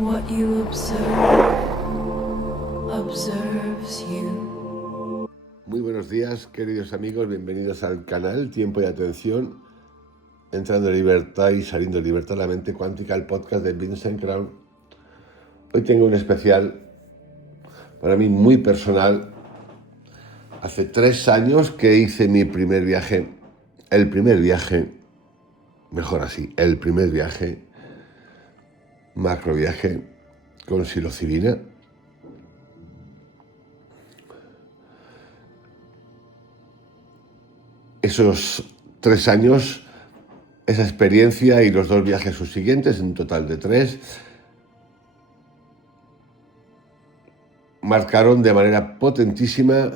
What you observe observes you. Muy buenos días, queridos amigos, bienvenidos al canal Tiempo y Atención, entrando en libertad y saliendo en libertad, la mente cuántica, el podcast de Vincent Crown. Hoy tengo un especial para mí muy personal. Hace 3 años que hice mi primer viaje, el primer viaje, macro viaje con psilocibina. Esos 3 años, esa experiencia y los 2 viajes subsiguientes, en un total de 3, marcaron de manera potentísima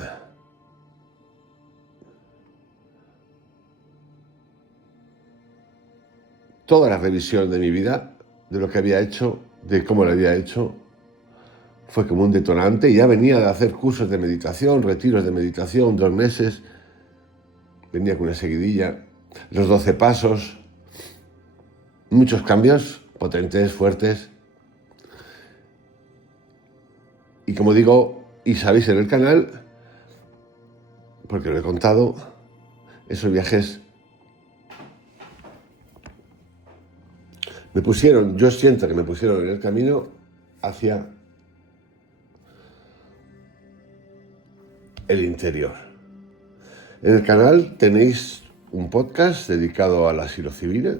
toda la revisión de mi vida, de lo que había hecho, de cómo lo había hecho. Fue como un detonante. Ya venía de hacer cursos de meditación, retiros de meditación, 2 meses. Venía con una seguidilla, los 12 pasos, muchos cambios potentes, fuertes. Y como digo, y sabéis en el canal, porque lo he contado, esos viajes yo siento que me pusieron en el camino hacia el interior. En el canal tenéis un podcast dedicado a la psilocibina,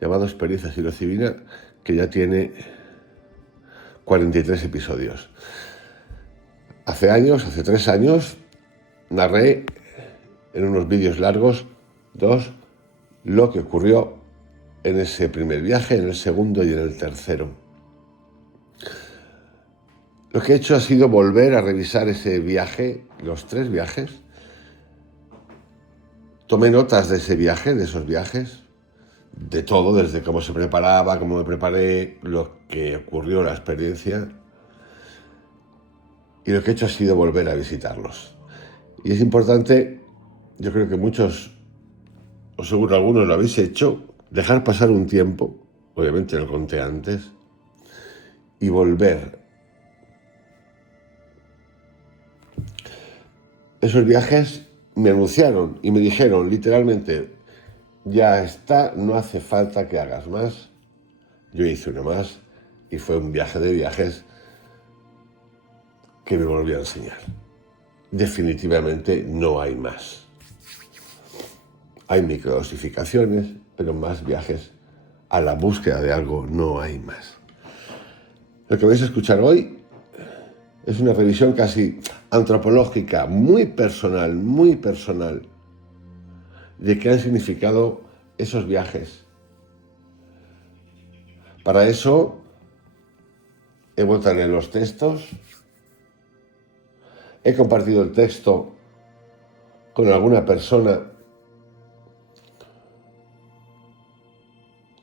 llamado Experiencia Psilocibina, que ya tiene 43 episodios. Hace 3 años, narré en unos vídeos largos, 2, lo que ocurrió en ese primer viaje, en el segundo y en el tercero. Lo que he hecho ha sido volver a revisar ese viaje, los 3 viajes. Tomé notas de ese viaje, de esos viajes, de todo, desde cómo se preparaba, cómo me preparé, lo que ocurrió, la experiencia. Y lo que he hecho ha sido volver a visitarlos. Y es importante, yo creo que muchos, o seguro algunos lo habéis hecho, dejar pasar un tiempo, obviamente lo conté antes, y volver. Esos viajes me anunciaron y me dijeron literalmente: ya está, no hace falta que hagas más. Yo hice uno más y fue un viaje de viajes que me volvió a enseñar. Definitivamente no hay más. Hay microdosificaciones, pero más viajes a la búsqueda de algo no hay más. Lo que vais a escuchar hoy es una revisión casi antropológica, muy personal, de qué han significado esos viajes. Para eso he vuelto a leer los textos, he compartido el texto con alguna persona,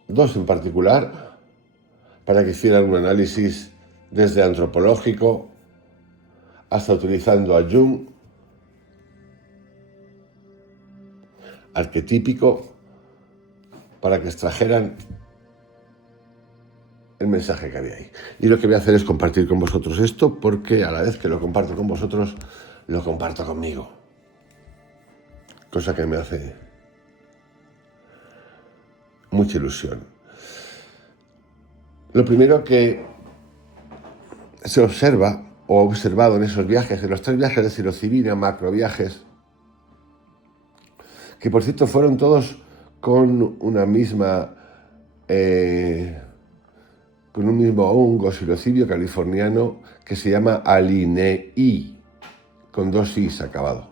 2 en particular, para que hicieran un análisis desde antropológico hasta utilizando a Jung, arquetípico, para que extrajeran el mensaje que había ahí. Y lo que voy a hacer es compartir con vosotros esto, porque a la vez que lo comparto con vosotros, lo comparto conmigo. Cosa que me hace mucha ilusión. Lo primero que se observa, o he observado en esos viajes, en los 3 viajes de psilocibina, macro viajes, que por cierto fueron todos con una misma, con un mismo hongo psilocidio californiano que se llama Alinei, con 2 i's acabado.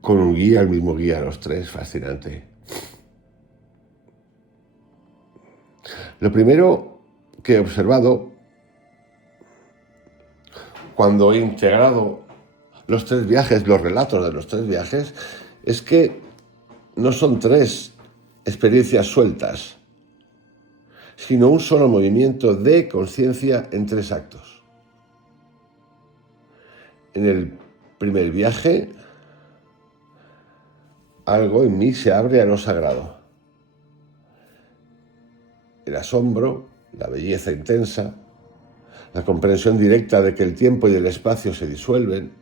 Con un guía, el mismo guía, los 3, fascinante. Lo primero que he observado cuando he integrado los 3 viajes, los relatos de los 3 viajes, es que no son 3 experiencias sueltas, sino un solo movimiento de conciencia en 3 actos. En el primer viaje, algo en mí se abre a lo sagrado. el asombro, la belleza intensa, la comprensión directa de que el tiempo y el espacio se disuelven,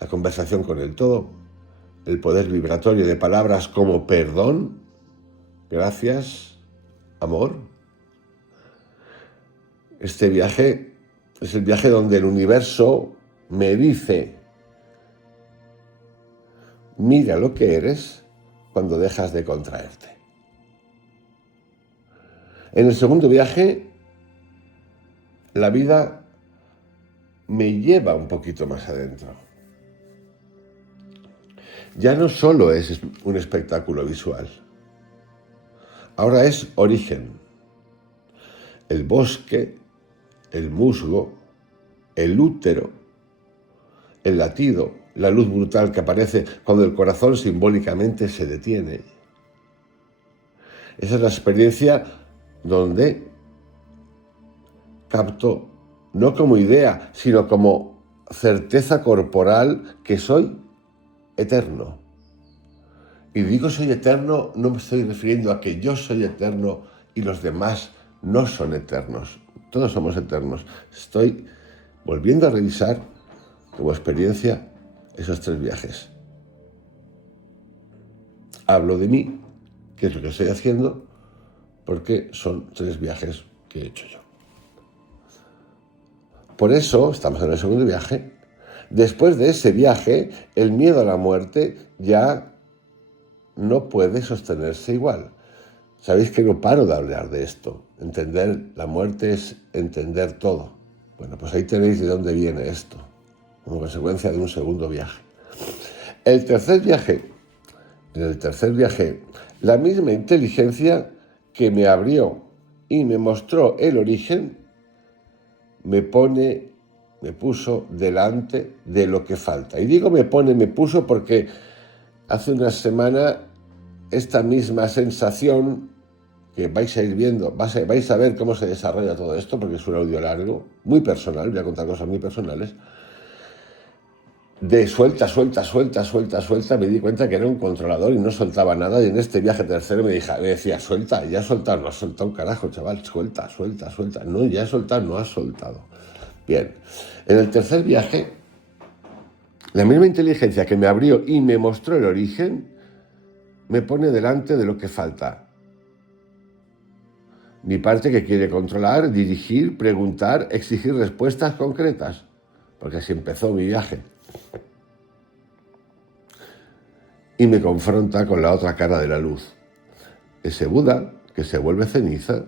la conversación con el todo, el poder vibratorio de palabras como perdón, gracias, amor. Este viaje es el viaje donde el universo me dice: mira lo que eres cuando dejas de contraerte. En el segundo viaje, la vida me lleva un poquito más adentro. Ya no solo es un espectáculo visual, ahora es origen. El bosque, el musgo, el útero, el latido, la luz brutal que aparece cuando el corazón simbólicamente se detiene. Esa es la experiencia donde capto, no como idea, sino como certeza corporal, que soy eterno. Y digo soy eterno, no me estoy refiriendo a que yo soy eterno y los demás no son eternos. Todos somos eternos. Estoy volviendo a revisar como experiencia esos 3 viajes. Hablo de mí, qué es lo que estoy haciendo, porque son 3 viajes que he hecho yo. Por eso estamos en el segundo viaje. Después de ese viaje, el miedo a la muerte ya no puede sostenerse igual. Sabéis que no paro de hablar de esto. Entender la muerte es entender todo. Bueno, pues ahí tenéis de dónde viene esto, como consecuencia de un segundo viaje. En el tercer viaje, la misma inteligencia que me abrió y me mostró el origen, me puso delante de lo que falta. Y digo me puso porque hace una semana esta misma sensación, que vais a ir viendo, vais a ver cómo se desarrolla todo esto, porque es un audio largo, muy personal, voy a contar cosas muy personales, de suelta, me di cuenta que era un controlador y no soltaba nada, y en este viaje tercero me decía, suelta, ya has soltado, no has soltado un carajo, chaval, suelta, no, ya has soltado, no has soltado. Bien, en el tercer viaje, la misma inteligencia que me abrió y me mostró el origen, me pone delante de lo que falta. Mi parte que quiere controlar, dirigir, preguntar, exigir respuestas concretas, porque así empezó mi viaje. Y me confronta con la otra cara de la luz. Ese Buda que se vuelve ceniza,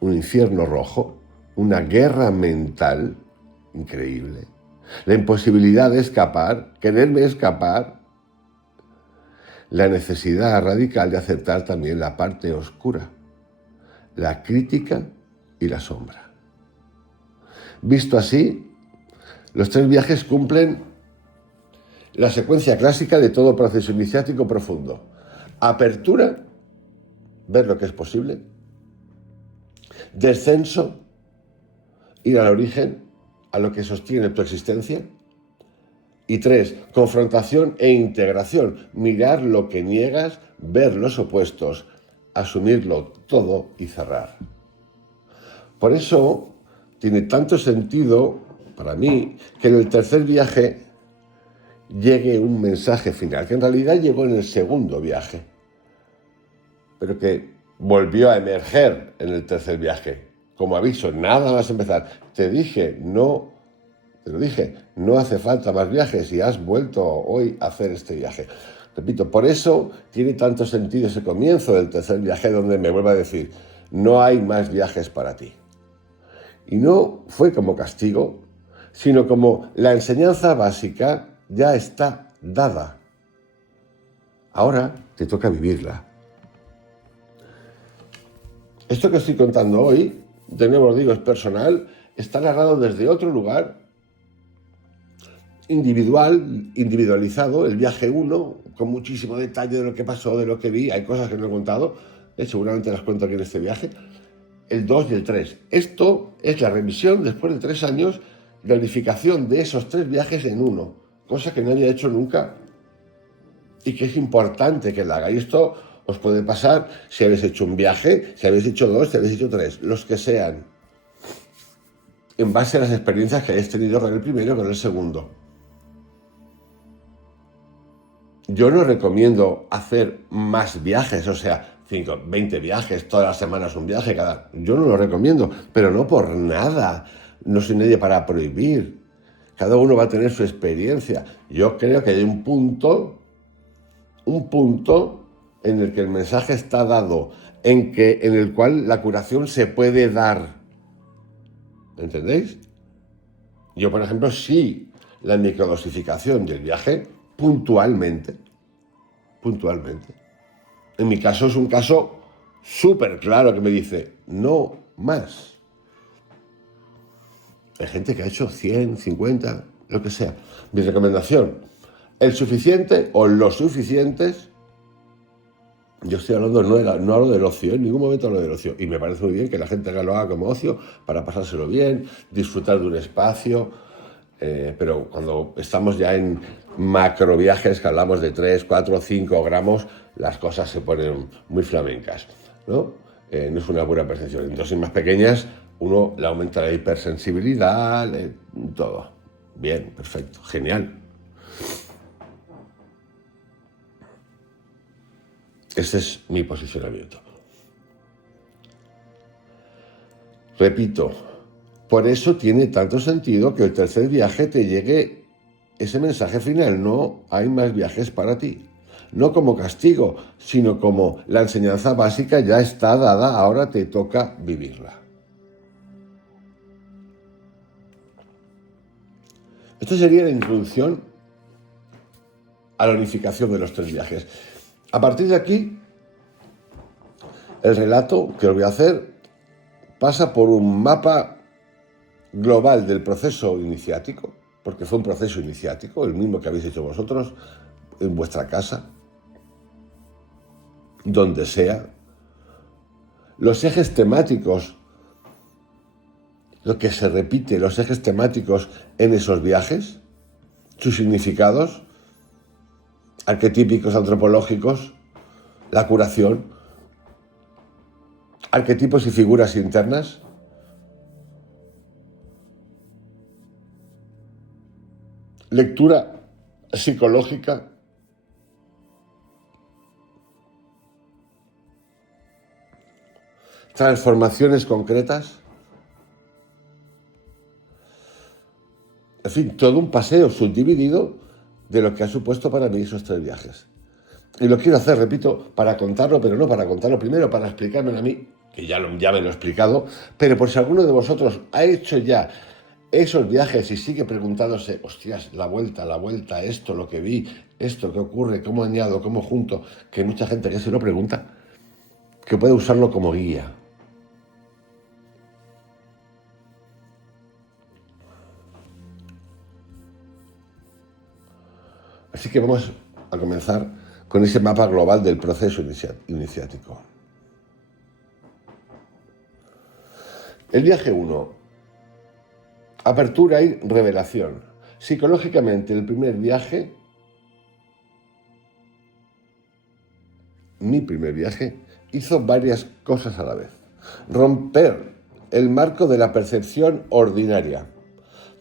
un infierno rojo, una guerra mental increíble, la imposibilidad de escapar, quererme escapar, la necesidad radical de aceptar también la parte oscura, la crítica y la sombra. Visto así, los 3 viajes cumplen la secuencia clásica de todo proceso iniciático profundo. Apertura, ver lo que es posible. Descenso, ir al origen, a lo que sostiene tu existencia. Y 3, confrontación e integración, mirar lo que niegas, ver los opuestos, asumirlo todo y cerrar. Por eso tiene tanto sentido para mí que en el tercer viaje llegue un mensaje final, que en realidad llegó en el segundo viaje, pero que volvió a emerger en el tercer viaje. Como aviso, nada más empezar. Te lo dije, no hace falta más viajes y has vuelto hoy a hacer este viaje. Repito, por eso tiene tanto sentido ese comienzo del tercer viaje donde me vuelve a decir, no hay más viajes para ti. Y no fue como castigo, sino como la enseñanza básica ya está dada. Ahora te toca vivirla. Esto que estoy contando hoy, de nuevo os digo, es personal, está narrado desde otro lugar, individualizado, el viaje 1, con muchísimo detalle de lo que pasó, de lo que vi, hay cosas que no he contado, seguramente las cuento aquí en este viaje, el 2 y el 3. Esto es la revisión después de 3 años, la unificación de esos 3 viajes en uno, cosa que no había hecho nunca y que es importante que la haga. Y esto Os puede pasar si habéis hecho un viaje, si habéis hecho 2, si habéis hecho 3, los que sean, en base a las experiencias que hayáis tenido con el primero y con el segundo. Yo no recomiendo hacer más viajes, o sea, 5, 20 viajes, todas las semanas un viaje cada. Yo no lo recomiendo, pero no por nada. No soy nadie para prohibir. Cada uno va a tener su experiencia. Yo creo que hay un punto en el que el mensaje está dado, en el cual la curación se puede dar. ¿Entendéis? Yo, por ejemplo, sí, la microdosificación del viaje puntualmente. En mi caso es un caso súper claro que me dice, no más. Hay gente que ha hecho 100, 50, lo que sea. Mi recomendación, el suficiente o los suficientes. Yo estoy hablando, no hablo del ocio, en ningún momento hablo del ocio. Y me parece muy bien que la gente lo haga como ocio, para pasárselo bien, disfrutar de un espacio. Pero cuando estamos ya en macro viajes, que hablamos de 3, 4, 5 gramos, las cosas se ponen muy flamencas, ¿no? No es una pura percepción. En dosis más pequeñas, uno le aumenta la hipersensibilidad, todo. Bien, perfecto, genial. Ese es mi posicionamiento. Repito, por eso tiene tanto sentido que el tercer viaje te llegue ese mensaje final. No hay más viajes para ti. No como castigo, sino como la enseñanza básica ya está dada, ahora te toca vivirla. Esta sería la introducción a la unificación de los 3 viajes. A partir de aquí, el relato que os voy a hacer pasa por un mapa global del proceso iniciático, porque fue un proceso iniciático, el mismo que habéis hecho vosotros en vuestra casa, donde sea. Los ejes temáticos, lo que se repite, los ejes temáticos en esos viajes, sus significados, arquetípicos antropológicos, la curación, arquetipos y figuras internas. Lectura psicológica. Transformaciones concretas. En fin, todo un paseo subdividido de lo que ha supuesto para mí esos 3 viajes. Y lo quiero hacer, repito, para contarlo, pero no para contarlo primero, para explicármelo a mí, que ya me lo he explicado, pero por si alguno de vosotros ha hecho ya esos viajes y sigue preguntándose, hostias, la vuelta, esto, lo que vi, esto, qué ocurre, cómo añado, cómo junto, que hay mucha gente que se lo pregunta, que puede usarlo como guía. Así que vamos a comenzar con ese mapa global del proceso iniciático. El viaje 1. Apertura y revelación. Psicológicamente, el primer viaje, mi primer viaje, hizo varias cosas a la vez. Romper el marco de la percepción ordinaria.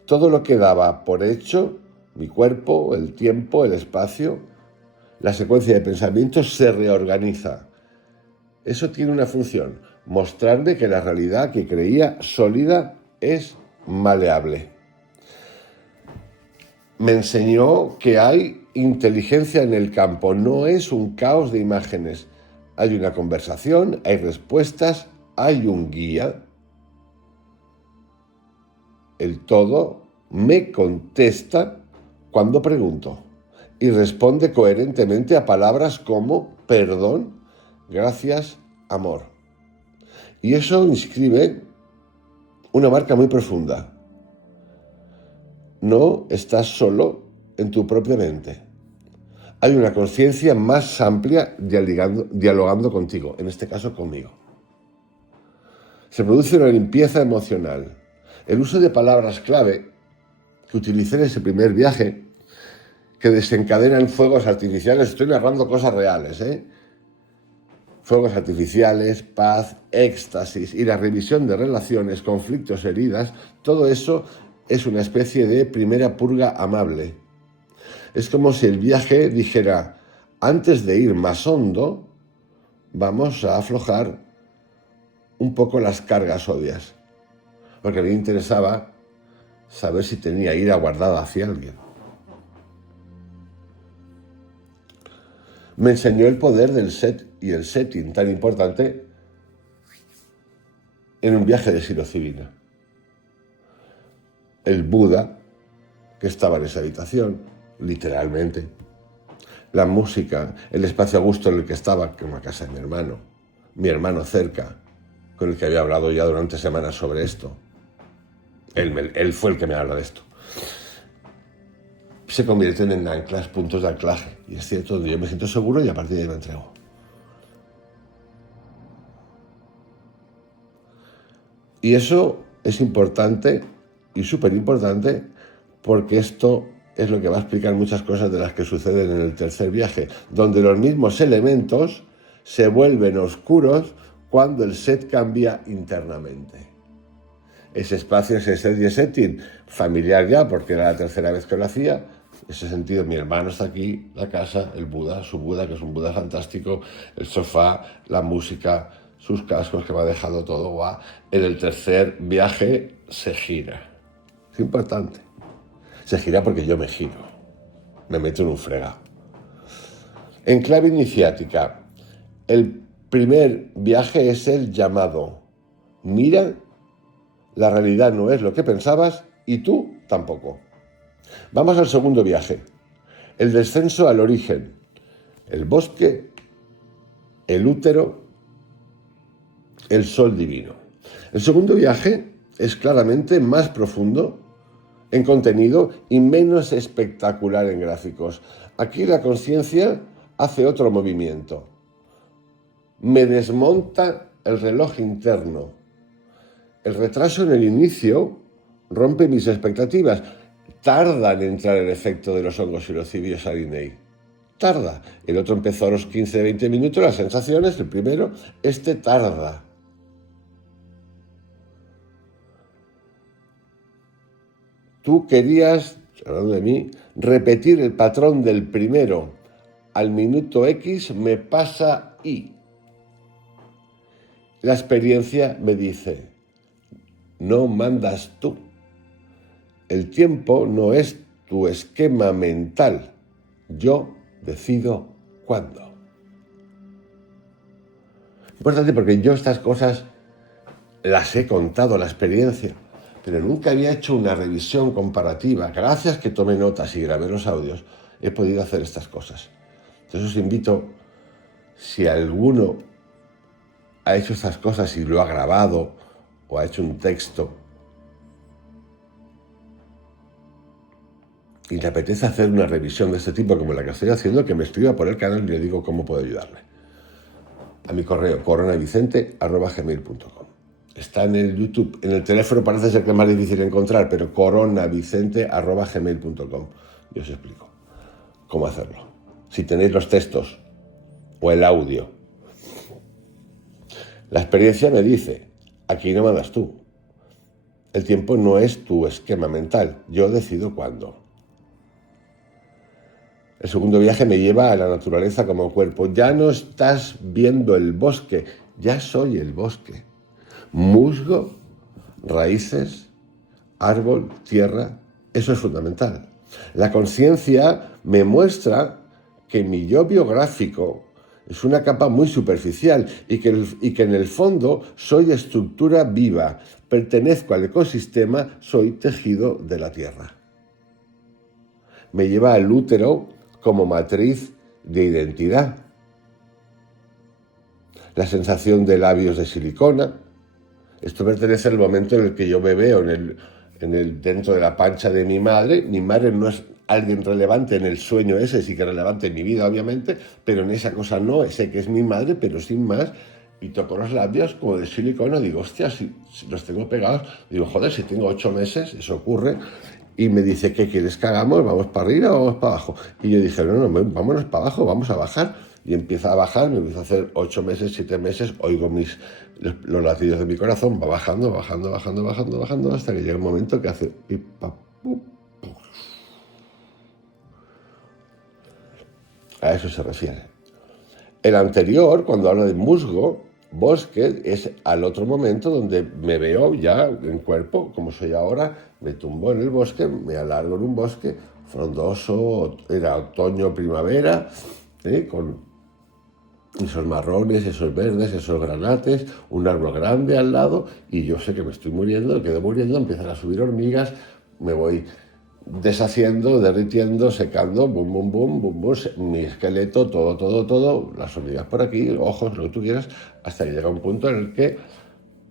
Todo lo que daba por hecho, mi cuerpo, el tiempo, el espacio, la secuencia de pensamientos se reorganiza. Eso tiene una función, mostrarme que la realidad que creía sólida es maleable. Me enseñó que hay inteligencia en el campo, no es un caos de imágenes. Hay una conversación, hay respuestas, hay un guía. El todo me contesta cuando pregunto y responde coherentemente a palabras como perdón, gracias, amor. Y eso inscribe una marca muy profunda. No estás solo en tu propia mente. Hay una conciencia más amplia dialogando contigo, en este caso conmigo. Se produce una limpieza emocional. El uso de palabras clave que utilicé en ese primer viaje, que desencadenan fuegos artificiales, estoy narrando cosas reales, fuegos artificiales, paz, éxtasis y la revisión de relaciones, conflictos, heridas, todo eso es una especie de primera purga amable. Es como si el viaje dijera, antes de ir más hondo, vamos a aflojar un poco las cargas odias. Porque a mí me interesaba saber si tenía ira guardada hacia alguien. Me enseñó el poder del set y el setting tan importante en un viaje de psilocibina. El Buda, que estaba en esa habitación, literalmente. La música, el espacio a gusto en el que estaba, que en la casa de mi hermano cerca, con el que había hablado ya durante semanas sobre esto. Él fue el que me habla de esto. Se convierten en anclas, puntos de anclaje. Y es cierto, donde yo me siento seguro y a partir de ahí me entrego. Y eso es importante y súper importante porque esto es lo que va a explicar muchas cosas de las que suceden en el tercer viaje, donde los mismos elementos se vuelven oscuros cuando el set cambia internamente. Ese espacio, ese set y ese setting, familiar ya, porque era la tercera vez que lo hacía. En ese sentido, mi hermano está aquí, la casa, el Buda, su Buda, que es un Buda fantástico, el sofá, la música, sus cascos que me ha dejado todo guau. En el tercer viaje se gira. Es importante. Se gira porque yo me giro. Me meto en un fregado. En clave iniciática, el primer viaje es el llamado. Mira, la realidad no es lo que pensabas y tú tampoco. Vamos al segundo viaje. El descenso al origen. El bosque, el útero, el sol divino. El segundo viaje es claramente más profundo en contenido y menos espectacular en gráficos. Aquí la conciencia hace otro movimiento. Me desmonta el reloj interno. El retraso en el inicio rompe mis expectativas. Tarda en entrar el efecto de los hongos psilocibio sarinei. Tarda. El otro empezó a los 15-20 minutos, las sensaciones, el primero. Este tarda. Tú querías, hablando de mí, repetir el patrón del primero. Al minuto X me pasa Y. La experiencia me dice, no mandas tú. El tiempo no es tu esquema mental. Yo decido cuándo. Importante porque yo estas cosas las he contado, la experiencia, pero nunca había hecho una revisión comparativa. Gracias que tomé notas y grabé los audios, he podido hacer estas cosas. Entonces os invito, si alguno ha hecho estas cosas y lo ha grabado o ha hecho un texto y le apetece hacer una revisión de este tipo como la que estoy haciendo, que me escriba por el canal y le digo cómo puedo ayudarle. A mi correo coronavicente@gmail.com. Está en el YouTube. En el teléfono parece ser que es más difícil encontrar, pero coronavicente@gmail.com. Yo os explico cómo hacerlo. Si tenéis los textos o el audio. La experiencia me dice, aquí no mandas tú. El tiempo no es tu esquema mental. Yo decido cuándo. El segundo viaje me lleva a la naturaleza como cuerpo. Ya no estás viendo el bosque, ya soy el bosque. Musgo, raíces, árbol, tierra, eso es fundamental. La conciencia me muestra que mi yo biográfico es una capa muy superficial y que en el fondo soy estructura viva, pertenezco al ecosistema, soy tejido de la tierra. Me lleva al útero como matriz de identidad. La sensación de labios de silicona. Esto pertenece al momento en el que yo me veo dentro de la pancha de mi madre. Mi madre no es alguien relevante en el sueño ese, sí que es relevante en mi vida, obviamente, pero en esa cosa no. Sé que es mi madre, pero sin más. Y toco los labios como de silicona. Digo, hostia, si los tengo pegados. Digo, joder, si tengo 8 meses, eso ocurre. Y me dice, ¿qué quieres que hagamos? ¿Vamos para arriba o vamos para abajo? Y yo dije, no, vámonos para abajo, vamos a bajar. Y empieza a bajar, me empieza a hacer 8 meses, 7 meses, oigo los latidos de mi corazón, va bajando, bajando, bajando, bajando, bajando, hasta que llega un momento que hace pipa, pup. A eso se refiere. El anterior, cuando habla de musgo, bosque, es al otro momento donde me veo ya en cuerpo, como soy ahora, me tumbo en el bosque, me alargo en un bosque frondoso, era otoño, primavera, con esos marrones, esos verdes, esos granates, un árbol grande al lado, y yo sé que me estoy muriendo, quedo muriendo, empiezan a subir hormigas, me voy deshaciendo, derritiendo, secando, bum, bum, bum, bum, bum, mi esqueleto, todo, las hormigas por aquí, ojos, lo que tú quieras, hasta que llega un punto en el que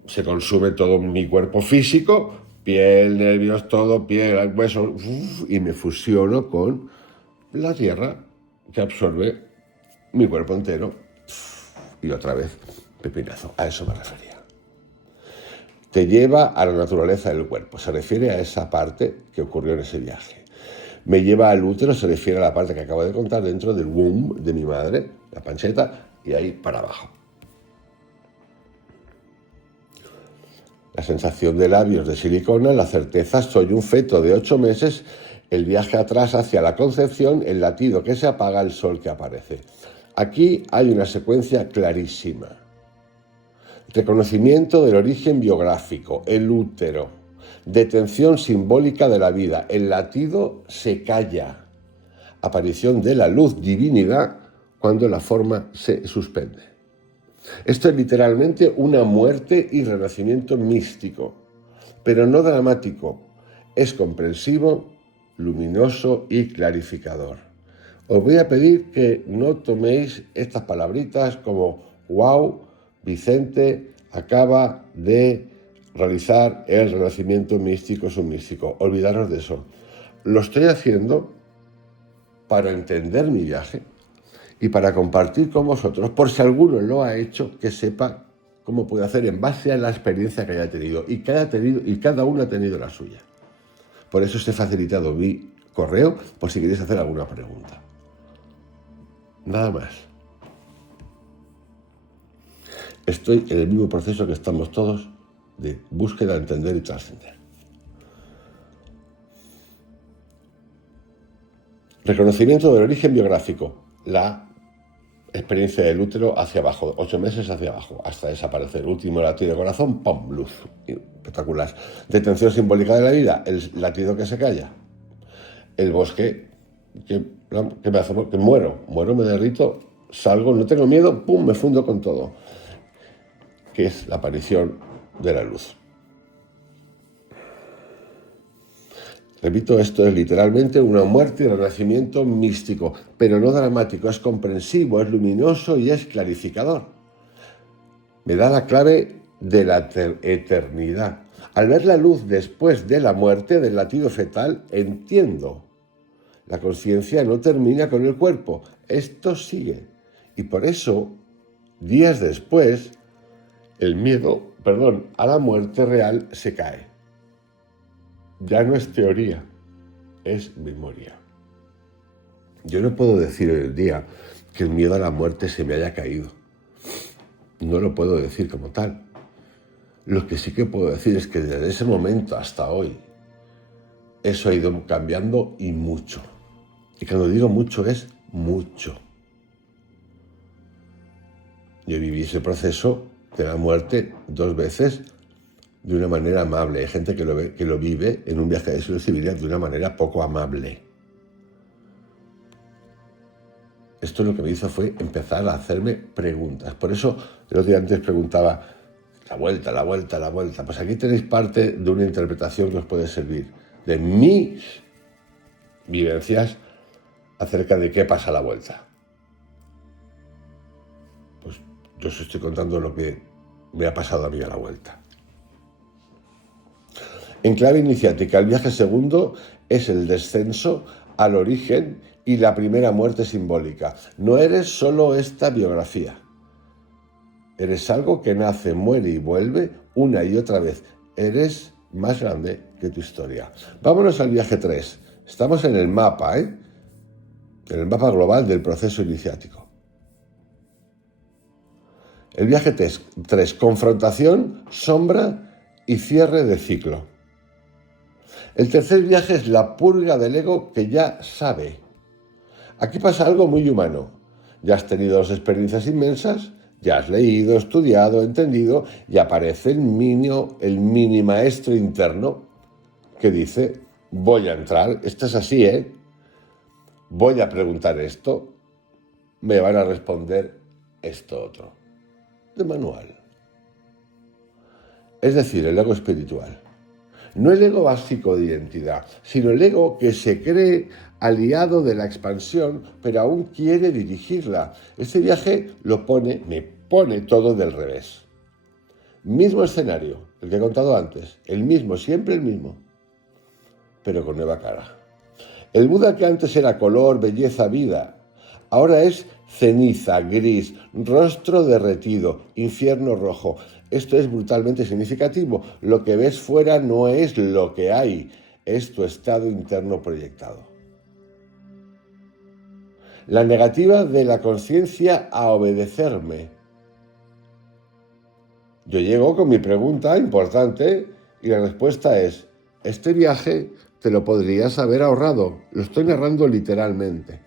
se consume todo mi cuerpo físico, piel, nervios, todo, piel, huesos, y me fusiono con la tierra que absorbe mi cuerpo entero. Y otra vez, pepinazo, a eso me refería. Te lleva a la naturaleza del cuerpo, se refiere a esa parte que ocurrió en ese viaje. Me lleva al útero, se refiere a la parte que acabo de contar dentro del womb de mi madre, la pancheta, y ahí para abajo. La sensación de labios de silicona, la certeza, soy un feto de 8 meses, el viaje atrás hacia la concepción, el latido que se apaga, el sol que aparece. Aquí hay una secuencia clarísima. Reconocimiento del origen biográfico, el útero, detención simbólica de la vida, el latido se calla, aparición de la luz, divinidad, cuando la forma se suspende. Esto es literalmente una muerte y renacimiento místico, pero no dramático, es comprensivo, luminoso y clarificador. Os voy a pedir que no toméis estas palabritas como wow, Vicente acaba de realizar el renacimiento místico submístico. Olvidaros de eso. Lo estoy haciendo para entender mi viaje y para compartir con vosotros, por si alguno lo ha hecho, que sepa cómo puede hacer en base a la experiencia que haya tenido. Y cada uno ha tenido la suya. Por eso os he facilitado mi correo, por si queréis hacer alguna pregunta. Nada más. Estoy en el mismo proceso que estamos todos de búsqueda, entender y trascender. Reconocimiento del origen biográfico. La experiencia del útero hacia abajo, 8 meses hacia abajo, hasta desaparecer. Último latido de corazón, ¡pum! Luz. Espectacular. Detención simbólica de la vida, el latido que se calla. El bosque que muero, me derrito, salgo, no tengo miedo, ¡pum! Me fundo con todo. Que es la aparición de la luz. Repito, esto es literalmente una muerte y renacimiento místico, pero no dramático, es comprensivo, es luminoso y es clarificador. Me da la clave de la eternidad. Al ver la luz después de la muerte, del latido fetal, entiendo. La conciencia no termina con el cuerpo, esto sigue. Y por eso, días después, el miedo, a la muerte real se cae. Ya no es teoría, es memoria. Yo no puedo decir hoy en día que el miedo a la muerte se me haya caído. No lo puedo decir como tal. Lo que sí que puedo decir es que desde ese momento hasta hoy, eso ha ido cambiando y mucho. Y cuando digo mucho es mucho. Yo viví ese proceso de la muerte 2 veces de una manera amable. Hay gente que lo vive en un viaje de civilidad de una manera poco amable. Esto lo que me hizo fue empezar a hacerme preguntas. Por eso el otro día antes preguntaba la vuelta. Pues aquí tenéis parte de una interpretación que os puede servir de mis vivencias acerca de qué pasa a la vuelta. Pues yo os estoy contando lo que me ha pasado a mí a la vuelta. En clave iniciática, el viaje segundo es el descenso al origen y la primera muerte simbólica. No eres solo esta biografía. Eres algo que nace, muere y vuelve una y otra vez. Eres más grande que que tu historia. Vámonos al viaje 3. Estamos en el mapa, en el mapa global del proceso iniciático. El viaje 3, confrontación, sombra y cierre de ciclo. El tercer viaje es la purga del ego que ya sabe. Aquí pasa algo muy humano. Ya has tenido dos experiencias inmensas, ya has leído, estudiado, entendido, y aparece el mini maestro interno que dice, voy a entrar, esto es así, voy a preguntar esto, me van a responder esto otro. De manual. Es decir, el ego espiritual. No el ego básico de identidad, sino el ego que se cree aliado de la expansión, pero aún quiere dirigirla. Este viaje me pone todo del revés. Mismo escenario, el que he contado antes, el mismo, siempre el mismo, pero con nueva cara. El Buda que antes era color, belleza, vida, ahora es ceniza, gris, rostro derretido, infierno rojo. Esto es brutalmente significativo. Lo que ves fuera no es lo que hay, es tu estado interno proyectado. La negativa de la conciencia a obedecerme. Yo llego con mi pregunta importante y la respuesta es, este viaje te lo podrías haber ahorrado. Lo estoy narrando literalmente.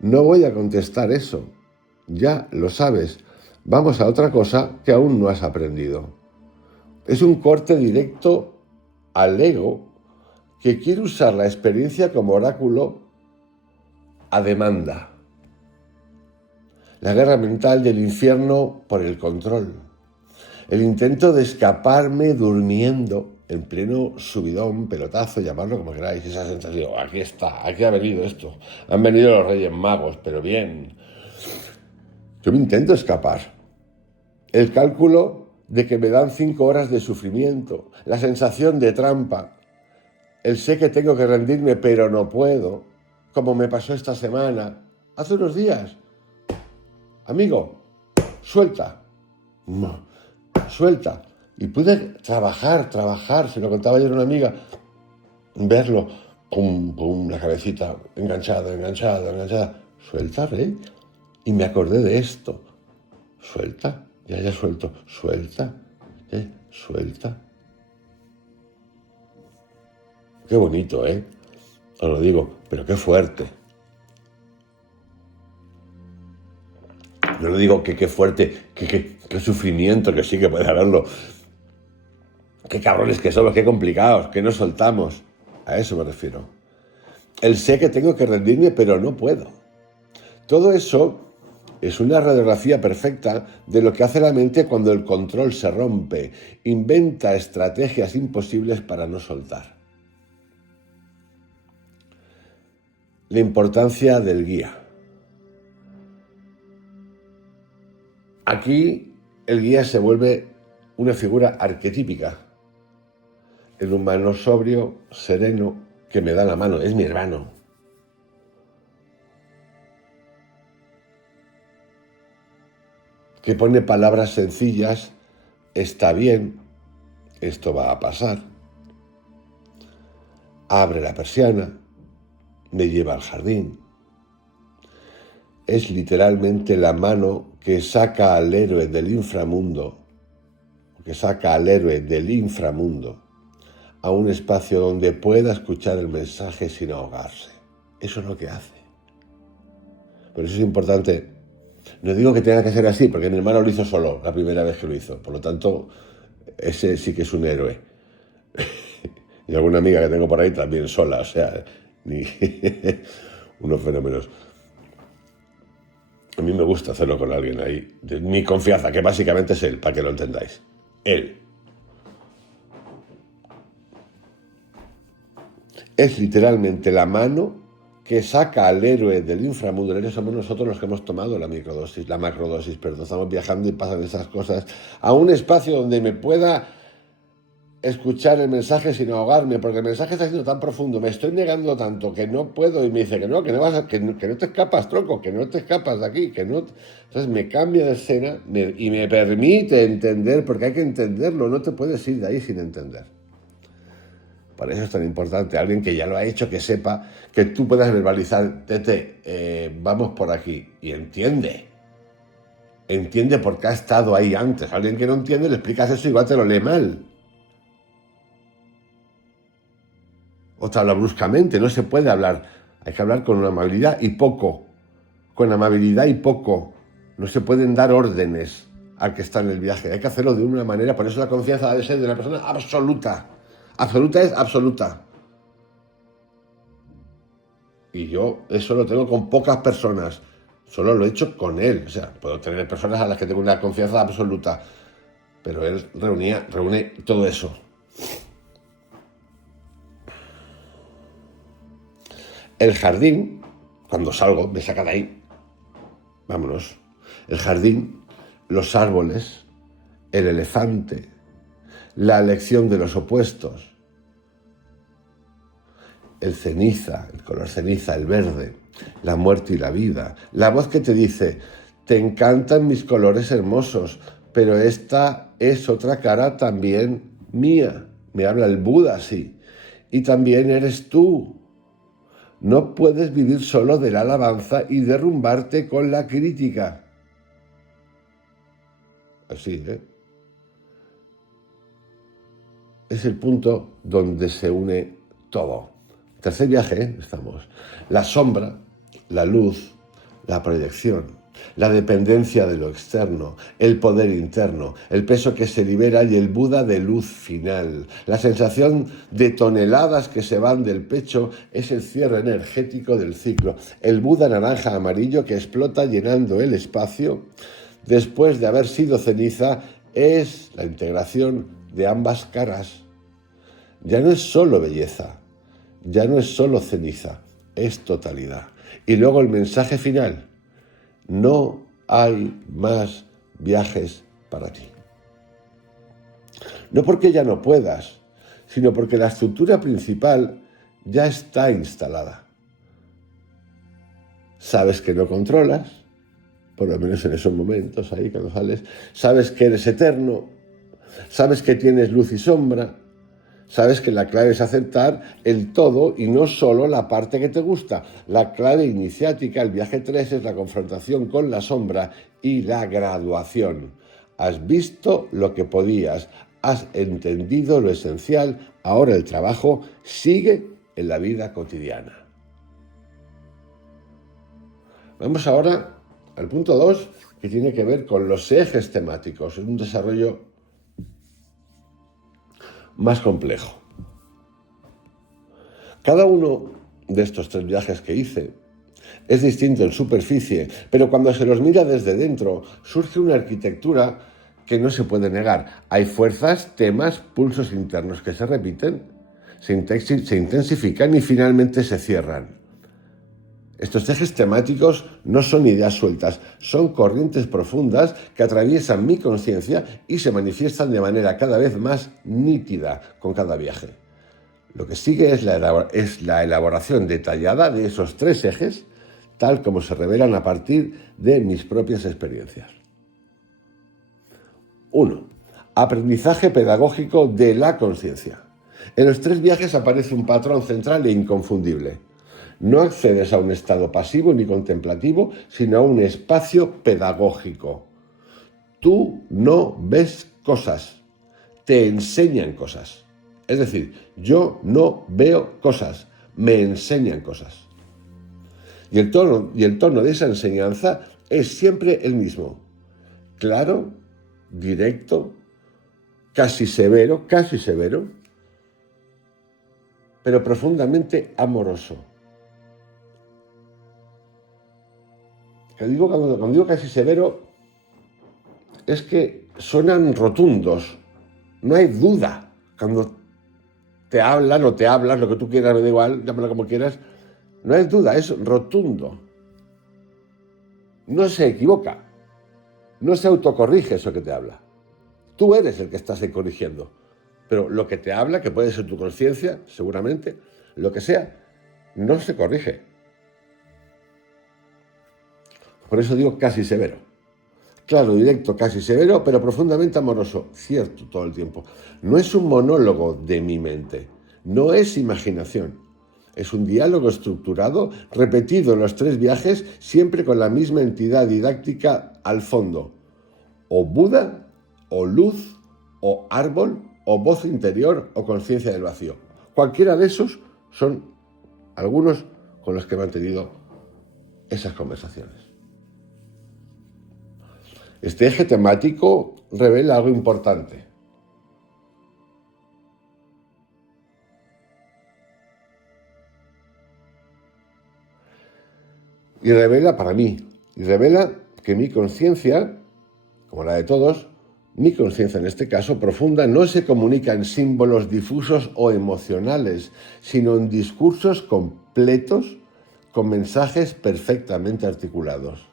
No voy a contestar eso. Ya lo sabes. Vamos a otra cosa que aún no has aprendido. Es un corte directo al ego que quiere usar la experiencia como oráculo a demanda. La guerra mental del infierno por el control. El intento de escaparme durmiendo en pleno subidón, pelotazo, llamadlo como queráis, esa sensación, aquí está, aquí ha venido esto, han venido los Reyes Magos, pero bien. Yo me intento escapar. El cálculo de que me dan 5 horas de sufrimiento, la sensación de trampa, el sé que tengo que rendirme pero no puedo, como me pasó esta semana, hace unos días. Amigo, suelta. Suelta. Y pude trabajar, se lo contaba ayer a una amiga, verlo, pum, la cabecita enganchada. Suelta, Rey. Y me acordé de esto. Suelta, ya suelto, suelta. Qué bonito, os lo digo, pero qué fuerte. No lo digo que qué fuerte, qué sufrimiento, que sí que puede haberlo. Qué cabrones que somos, qué complicados, que no soltamos. A eso me refiero. El sé que tengo que rendirme, pero no puedo. Todo eso es una radiografía perfecta de lo que hace la mente cuando el control se rompe. Inventa estrategias imposibles para no soltar. La importancia del guía. Aquí el guía se vuelve una figura arquetípica. El humano sobrio, sereno, que me da la mano, es mi hermano. Que pone palabras sencillas, está bien, esto va a pasar. Abre la persiana, me lleva al jardín. Es literalmente la mano que saca al héroe del inframundo, a un espacio donde pueda escuchar el mensaje sin ahogarse. Eso es lo que hace. Por eso es importante. No digo que tenga que ser así, porque mi hermano lo hizo solo la primera vez que lo hizo. Por lo tanto, ese sí que es un héroe. Y alguna amiga que tengo por ahí también sola, o sea, unos fenómenos. A mí me gusta hacerlo con alguien ahí. De mi confianza, que básicamente es él, para que lo entendáis. Él. Es literalmente la mano que saca al héroe del inframundo. El héroe somos nosotros los que hemos tomado la macrodosis, perdón. Estamos viajando y pasan esas cosas a un espacio donde me pueda escuchar el mensaje sin ahogarme, porque el mensaje está siendo tan profundo, me estoy negando tanto que no puedo, y me dice que no te escapas, tronco, que no te escapas de aquí, que no. Entonces me cambia de escena y me permite entender, porque hay que entenderlo, no te puedes ir de ahí sin entender. Por eso es tan importante alguien que ya lo ha hecho, que sepa, que tú puedas verbalizar, Tete, vamos por aquí, y entiende porque ha estado ahí antes. Alguien que no entiende, le explicas eso, igual te lo lee mal. O te habla bruscamente, no se puede hablar. Hay que hablar con amabilidad y poco. Con amabilidad y poco. No se pueden dar órdenes al que está en el viaje. Hay que hacerlo de una manera, por eso la confianza debe ser de una persona absoluta. Absoluta es absoluta. Y yo eso lo tengo con pocas personas. Solo lo he hecho con él. O sea, puedo tener personas a las que tengo una confianza absoluta. Pero él reúne todo eso. El jardín, cuando salgo, me saca de ahí. Vámonos. El jardín, los árboles, el elefante, la elección de los opuestos, el ceniza, el color ceniza, el verde, la muerte y la vida, la voz que te dice, te encantan mis colores hermosos, pero esta es otra cara también mía. Me habla el Buda así. Y también eres tú. No puedes vivir solo de la alabanza y derrumbarte con la crítica. Así, ¿eh? Es el punto donde se une todo. Tercer viaje, ¿eh? Estamos. La sombra, la luz, la proyección, la dependencia de lo externo, el poder interno, el peso que se libera y el Buda de luz final. La sensación de toneladas que se van del pecho es el cierre energético del ciclo. El Buda naranja amarillo que explota llenando el espacio después de haber sido ceniza es la integración de ambas caras. Ya no es solo belleza, ya no es solo ceniza, es totalidad. Y luego el mensaje final. No hay más viajes para ti. No porque ya no puedas, sino porque la estructura principal ya está instalada. Sabes que no controlas, por lo menos en esos momentos ahí cuando sales, sabes que eres eterno, sabes que tienes luz y sombra, sabes que la clave es aceptar el todo y no solo la parte que te gusta. La clave iniciática, el viaje 3, es la confrontación con la sombra y la graduación. Has visto lo que podías, has entendido lo esencial, ahora el trabajo sigue en la vida cotidiana. Vamos ahora al punto 2, que tiene que ver con los ejes temáticos, en un desarrollo más complejo. Cada uno de estos 3 viajes que hice es distinto en superficie, pero cuando se los mira desde dentro surge una arquitectura que no se puede negar. Hay fuerzas, temas, pulsos internos que se repiten, se intensifican y finalmente se cierran. Estos ejes temáticos no son ideas sueltas, son corrientes profundas que atraviesan mi conciencia y se manifiestan de manera cada vez más nítida con cada viaje. Lo que sigue es la elaboración detallada de esos 3 ejes, tal como se revelan a partir de mis propias experiencias. 1. Aprendizaje pedagógico de la conciencia. En los 3 viajes aparece un patrón central e inconfundible. No accedes a un estado pasivo ni contemplativo, sino a un espacio pedagógico. Tú no ves cosas, te enseñan cosas. Es decir, yo no veo cosas, me enseñan cosas. Y el tono de esa enseñanza es siempre el mismo. Claro, directo, casi severo, pero profundamente amoroso. Cuando digo casi severo, es que suenan rotundos, no hay duda. Cuando te hablan o te hablas, lo que tú quieras, me da igual, llámalo como quieras, no hay duda, es rotundo. No se equivoca, no se autocorrige eso que te habla. Tú eres el que estás ahí corrigiendo, pero lo que te habla, que puede ser tu conciencia, seguramente, lo que sea, no se corrige. Por eso digo casi severo. Claro, directo, casi severo, pero profundamente amoroso. Cierto todo el tiempo. No es un monólogo de mi mente. No es imaginación. Es un diálogo estructurado, repetido en los 3 viajes, siempre con la misma entidad didáctica al fondo. O Buda, o luz, o árbol, o voz interior, o conciencia del vacío. Cualquiera de esos son algunos con los que he mantenido esas conversaciones. Este eje temático revela algo importante. Y revela para mí, que mi conciencia, como la de todos, mi conciencia en este caso profunda, no se comunica en símbolos difusos o emocionales, sino en discursos completos con mensajes perfectamente articulados.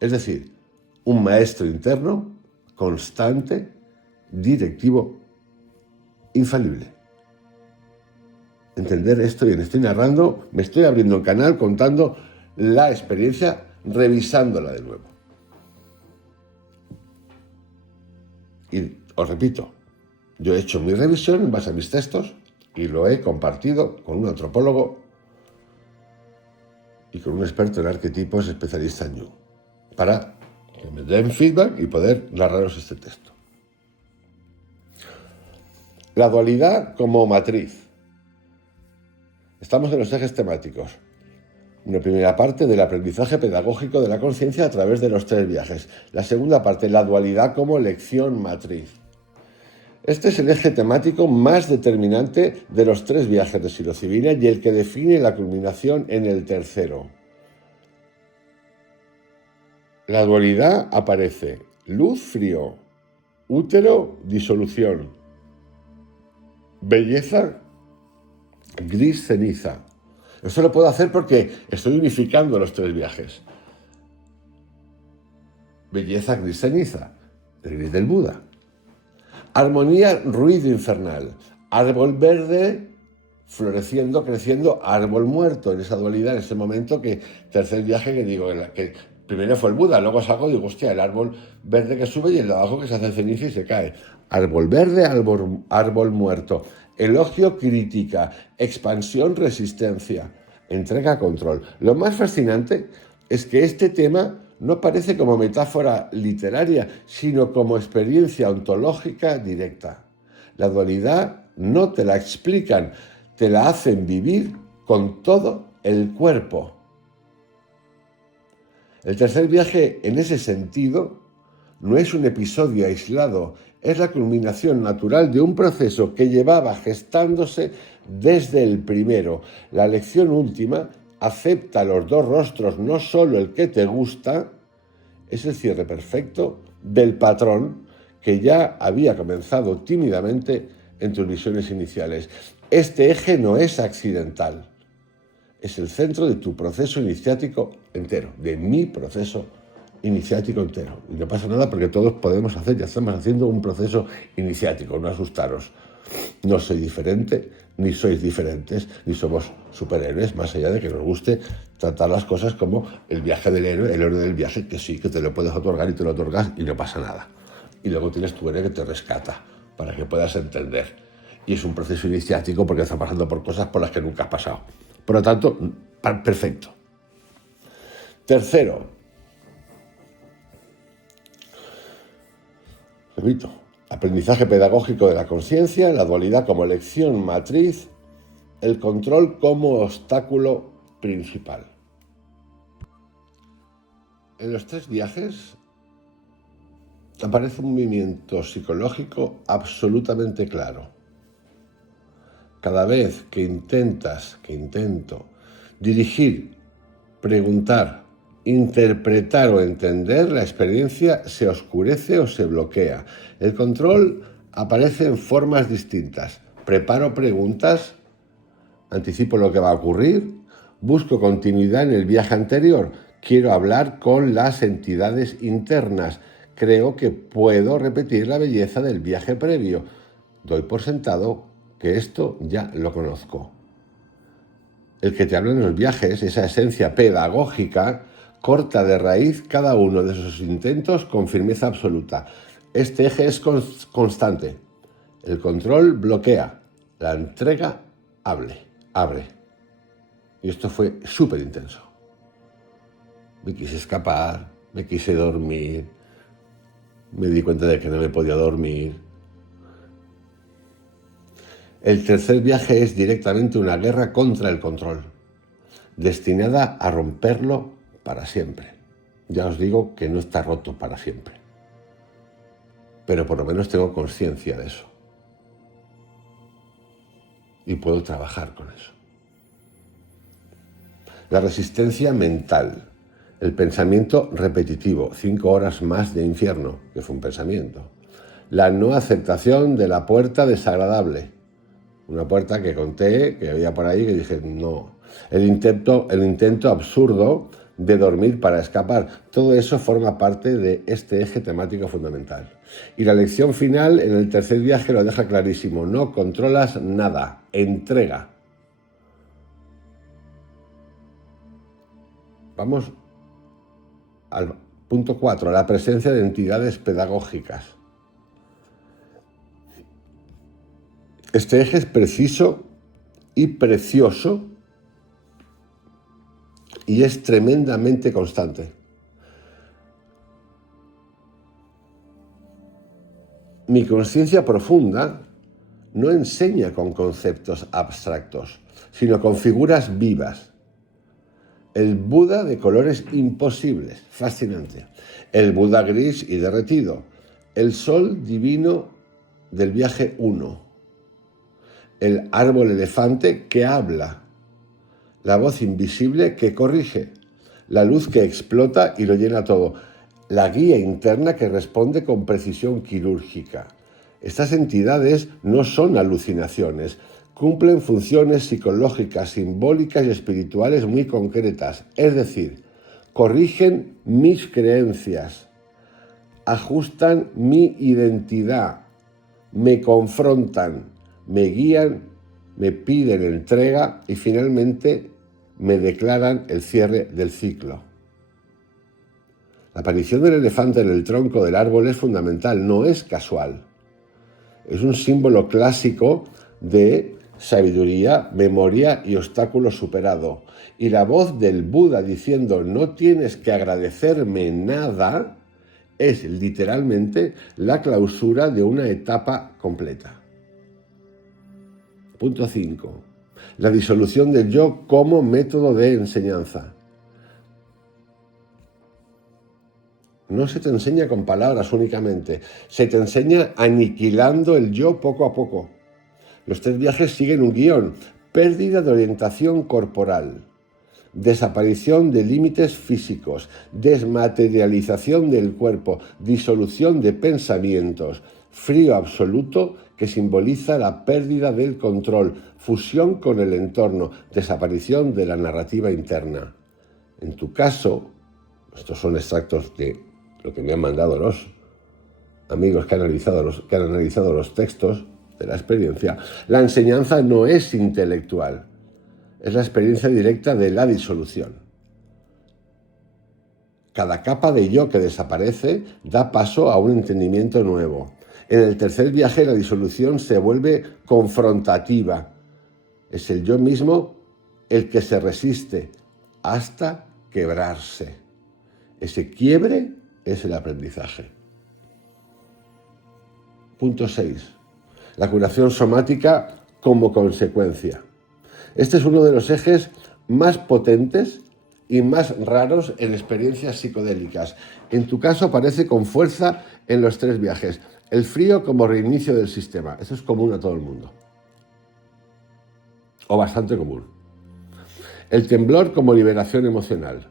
Es decir, un maestro interno, constante, directivo, infalible. Entender esto bien, estoy narrando, me estoy abriendo el canal contando la experiencia, revisándola de nuevo. Y os repito, yo he hecho mi revisión en base a mis textos y lo he compartido con un antropólogo y con un experto en arquetipos especialista en Jung, para que me den feedback y poder narraros este texto. La dualidad como matriz. Estamos en los ejes temáticos. Una primera parte del aprendizaje pedagógico de la conciencia a través de los 3 viajes. La segunda parte, la dualidad como lección matriz. Este es el eje temático más determinante de los 3 viajes de psilocibina y el que define la culminación en el tercero. La dualidad aparece luz-frío, útero-disolución, belleza gris-ceniza. Esto lo puedo hacer porque estoy unificando los 3 viajes. Belleza gris-ceniza, el gris del Buda. Armonía, ruido infernal. Árbol verde, floreciendo, creciendo, árbol muerto. En esa dualidad, en ese momento que, tercer viaje que digo, que primero fue el Buda, luego salgo y digo, hostia, el árbol verde que sube y el de abajo que se hace ceniza y se cae. Árbol verde, árbol muerto. Elogio, crítica. Expansión, resistencia. Entrega, control. Lo más fascinante es que este tema no aparece como metáfora literaria, sino como experiencia ontológica directa. La dualidad no te la explican, te la hacen vivir con todo el cuerpo. El tercer viaje, en ese sentido, no es un episodio aislado, es la culminación natural de un proceso que llevaba gestándose desde el primero. La lección última acepta los 2 rostros, no solo el que te gusta, es el cierre perfecto del patrón que ya había comenzado tímidamente en tus visiones iniciales. Este eje no es accidental, es el centro de tu proceso iniciático entero, de mi proceso iniciático entero. Y no pasa nada porque todos podemos hacer, ya estamos haciendo un proceso iniciático, no asustaros. No soy diferente, ni sois diferentes, ni somos superhéroes, más allá de que nos guste tratar las cosas como el viaje del héroe, el héroe del viaje, que sí, que te lo puedes otorgar y te lo otorgas y no pasa nada. Y luego tienes tu héroe que te rescata para que puedas entender. Y es un proceso iniciático porque estás pasando por cosas por las que nunca has pasado. Por lo tanto, perfecto. Tercero, repito, aprendizaje pedagógico de la conciencia, la dualidad como lección matriz, el control como obstáculo principal. En los 3 viajes aparece un movimiento psicológico absolutamente claro. Cada vez que intento dirigir, preguntar, interpretar o entender, la experiencia se oscurece o se bloquea. El control aparece en formas distintas. Preparo preguntas, anticipo lo que va a ocurrir, busco continuidad en el viaje anterior, quiero hablar con las entidades internas, creo que puedo repetir la belleza del viaje previo, doy por sentado que esto ya lo conozco. El que te habla en los viajes, esa esencia pedagógica, corta de raíz cada uno de sus intentos con firmeza absoluta. Este eje es constante. El control bloquea, la entrega abre. Y esto fue súper intenso. Me quise escapar, me quise dormir, me di cuenta de que no me podía dormir. El tercer viaje es directamente una guerra contra el control, destinada a romperlo para siempre. Ya os digo que no está roto para siempre, pero por lo menos tengo conciencia de eso y puedo trabajar con eso. La resistencia mental, el pensamiento repetitivo, 5 horas más de infierno, que fue un pensamiento. La no aceptación de la puerta desagradable, una puerta que conté, que había por ahí, que dije no. El intento absurdo de dormir para escapar. Todo eso forma parte de este eje temático fundamental. Y la lección final en el tercer viaje lo deja clarísimo. No controlas nada. Entrega. Vamos al punto 4, la presencia de entidades pedagógicas. Este eje es preciso y precioso y es tremendamente constante. Mi conciencia profunda no enseña con conceptos abstractos, sino con figuras vivas. El Buda de colores imposibles, fascinante. El Buda gris y derretido. El sol divino del viaje 1. El árbol elefante que habla. La voz invisible que corrige. La luz que explota y lo llena todo. La guía interna que responde con precisión quirúrgica. Estas entidades no son alucinaciones. Cumplen funciones psicológicas, simbólicas y espirituales muy concretas. Es decir, corrigen mis creencias, ajustan mi identidad, me confrontan, me guían, me piden entrega y finalmente me declaran el cierre del ciclo. La aparición del elefante en el tronco del árbol es fundamental, no es casual. Es un símbolo clásico de sabiduría, memoria y obstáculo superado. Y la voz del Buda diciendo no tienes que agradecerme nada es literalmente la clausura de una etapa completa. Punto 5. La disolución del yo como método de enseñanza. No se te enseña con palabras únicamente, se te enseña aniquilando el yo poco a poco. Los 3 viajes siguen un guión: pérdida de orientación corporal, desaparición de límites físicos, desmaterialización del cuerpo, disolución de pensamientos, frío absoluto que simboliza la pérdida del control, fusión con el entorno, desaparición de la narrativa interna. En tu caso, estos son extractos de lo que me han mandado los amigos que han analizado los textos de la experiencia. La enseñanza no es intelectual, es la experiencia directa de la disolución. Cada capa de yo que desaparece da paso a un entendimiento nuevo. En el tercer viaje la disolución se vuelve confrontativa. Es el yo mismo el que se resiste hasta quebrarse. Ese quiebre es el aprendizaje. Punto 6. La curación somática como consecuencia. Este es uno de los ejes más potentes y más raros en experiencias psicodélicas. En tu caso aparece con fuerza en los 3 viajes. El frío como reinicio del sistema. Eso es común a todo el mundo. O bastante común. El temblor como liberación emocional.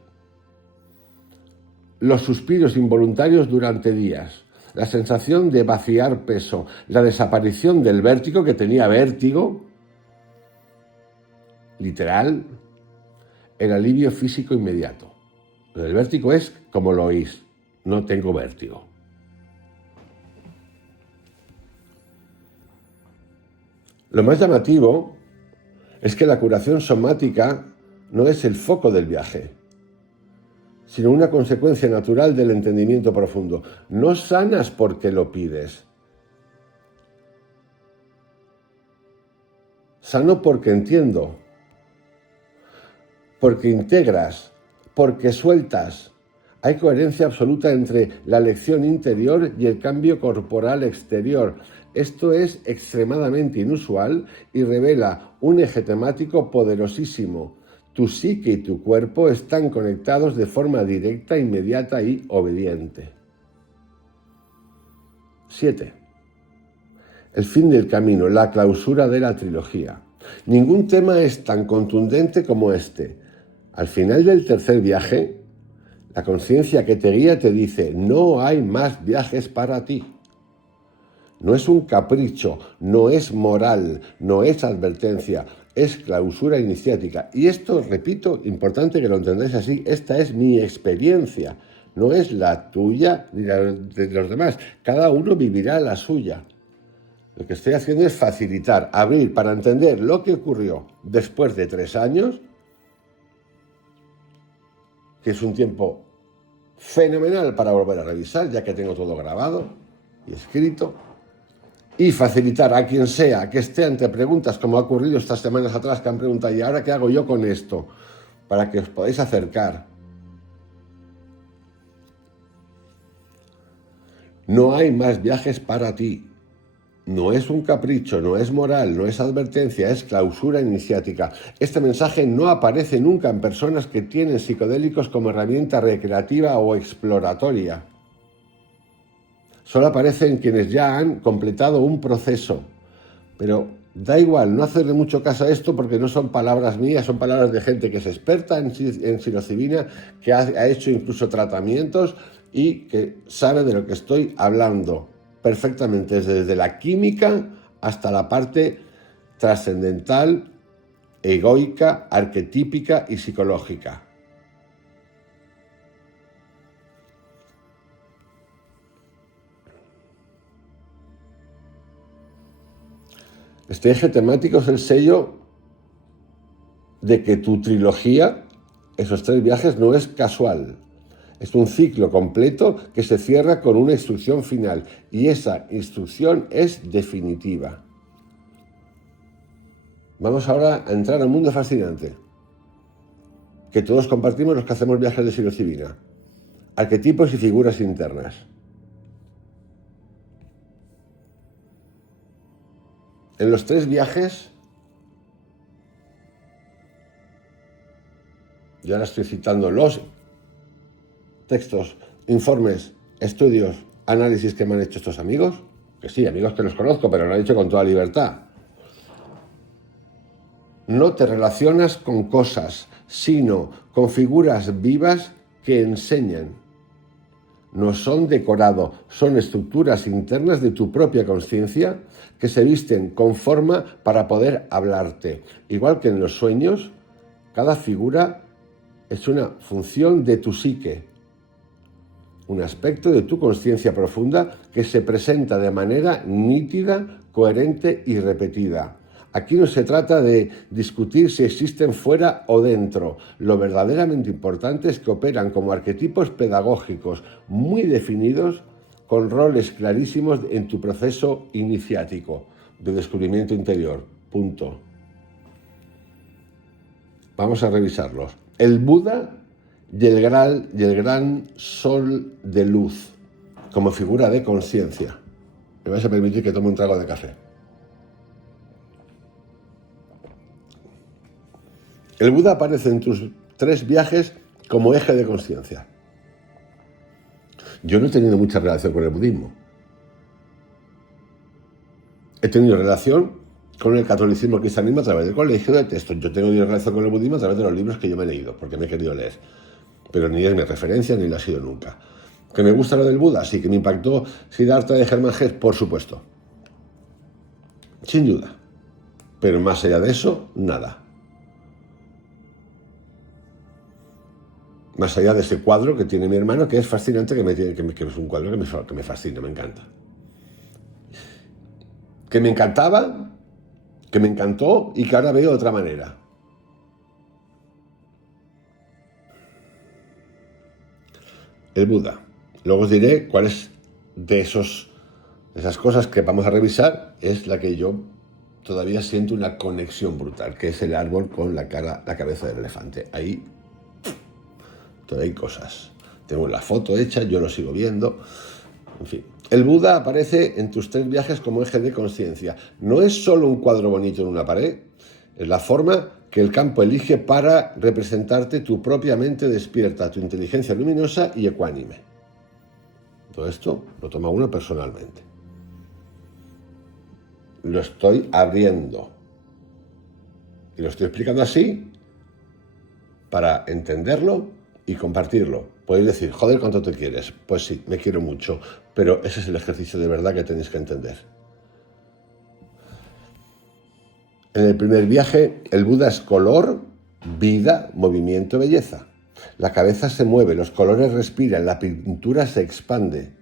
Los suspiros involuntarios durante días. La sensación de vaciar peso. La desaparición del vértigo, que tenía vértigo. Literal. El alivio físico inmediato. El vértigo es como lo oís. No tengo vértigo. Lo más llamativo es que la curación somática no es el foco del viaje, sino una consecuencia natural del entendimiento profundo. No sanas porque lo pides. Sano porque entiendo, porque integras, porque sueltas. Hay coherencia absoluta entre la lección interior y el cambio corporal exterior. Esto es extremadamente inusual y revela un eje temático poderosísimo. Tu psique y tu cuerpo están conectados de forma directa, inmediata y obediente. 7. El fin del camino, la clausura de la trilogía. Ningún tema es tan contundente como este. Al final del tercer viaje, la conciencia que te guía te dice: no hay más viajes para ti. No es un capricho, no es moral, no es advertencia, es clausura iniciática. Y esto, repito, importante que lo entendáis así, esta es mi experiencia, no es la tuya ni la de los demás. Cada uno vivirá la suya. Lo que estoy haciendo es facilitar, abrir para entender lo que ocurrió después de 3 años, que es un tiempo fenomenal para volver a revisar, ya que tengo todo grabado y escrito, y facilitar a quien sea que esté ante preguntas, como ha ocurrido estas semanas atrás, que han preguntado: ¿y ahora qué hago yo con esto? Para que os podáis acercar. No hay más viajes para ti. No es un capricho, no es moral, no es advertencia, es clausura iniciática. Este mensaje no aparece nunca en personas que tienen psicodélicos como herramienta recreativa o exploratoria. Solo aparece en quienes ya han completado un proceso. Pero da igual, no hacerle mucho caso a esto, porque no son palabras mías, son palabras de gente que es experta en psilocibina, que ha hecho incluso tratamientos y que sabe de lo que estoy hablando perfectamente, desde la química hasta la parte trascendental, egoica, arquetípica y psicológica. Este eje temático es el sello de que tu trilogía, esos 3 viajes, no es casual. Es un ciclo completo que se cierra con una instrucción final, y esa instrucción es definitiva. Vamos ahora a entrar al mundo fascinante que todos compartimos los que hacemos viajes de psilocibina: arquetipos y figuras internas. En los 3 viajes, y ahora estoy citando los textos, informes, estudios, análisis que me han hecho estos amigos, que sí, amigos que los conozco, pero lo han dicho con toda libertad. No te relacionas con cosas, sino con figuras vivas que enseñan. No son decorado, son estructuras internas de tu propia conciencia que se visten con forma para poder hablarte. Igual que en los sueños, cada figura es una función de tu psique, un aspecto de tu conciencia profunda que se presenta de manera nítida, coherente y repetida. Aquí no se trata de discutir si existen fuera o dentro. Lo verdaderamente importante es que operan como arquetipos pedagógicos muy definidos, con roles clarísimos en tu proceso iniciático de descubrimiento interior. Punto. Vamos a revisarlos. El Buda y el gran sol de luz como figura de conciencia. Me vais a permitir que tome un trago de café. El Buda aparece en tus 3 viajes como eje de conciencia. Yo no he tenido mucha relación con el budismo. He tenido relación con el catolicismo, cristianismo a través del colegio, de textos. Yo tengo relación con el budismo a través de los libros que yo me he leído, porque me he querido leer. Pero ni es mi referencia, ni lo ha sido nunca. ¿Que me gusta lo del Buda? Sí. ¿Que me impactó Siddhartha de Germán Hesse? Por supuesto. Sin duda. Pero más allá de eso, nada. Más allá de ese cuadro que tiene mi hermano, que es fascinante, que es un cuadro que me fascina, me encanta. Que me encantaba, que me encantó y que ahora veo de otra manera. El Buda. Luego os diré cuáles de esas cosas que vamos a revisar es la que yo todavía siento una conexión brutal, que es el árbol con la cabeza del elefante. Ahí todavía hay cosas. Tengo la foto hecha, yo lo sigo viendo. En fin, el Buda aparece en tus 3 viajes como eje de conciencia. No es solo un cuadro bonito en una pared, es la forma que el campo elige para representarte tu propia mente despierta, tu inteligencia luminosa y ecuánime. Todo esto lo toma uno personalmente. Lo estoy abriendo. Y lo estoy explicando así para entenderlo y compartirlo. Podéis decir, joder, ¿cuánto te quieres? Pues sí, me quiero mucho, pero ese es el ejercicio de verdad que tenéis que entender. En el primer viaje, el Buda es color, vida, movimiento, belleza. La cabeza se mueve, los colores respiran, la pintura se expande.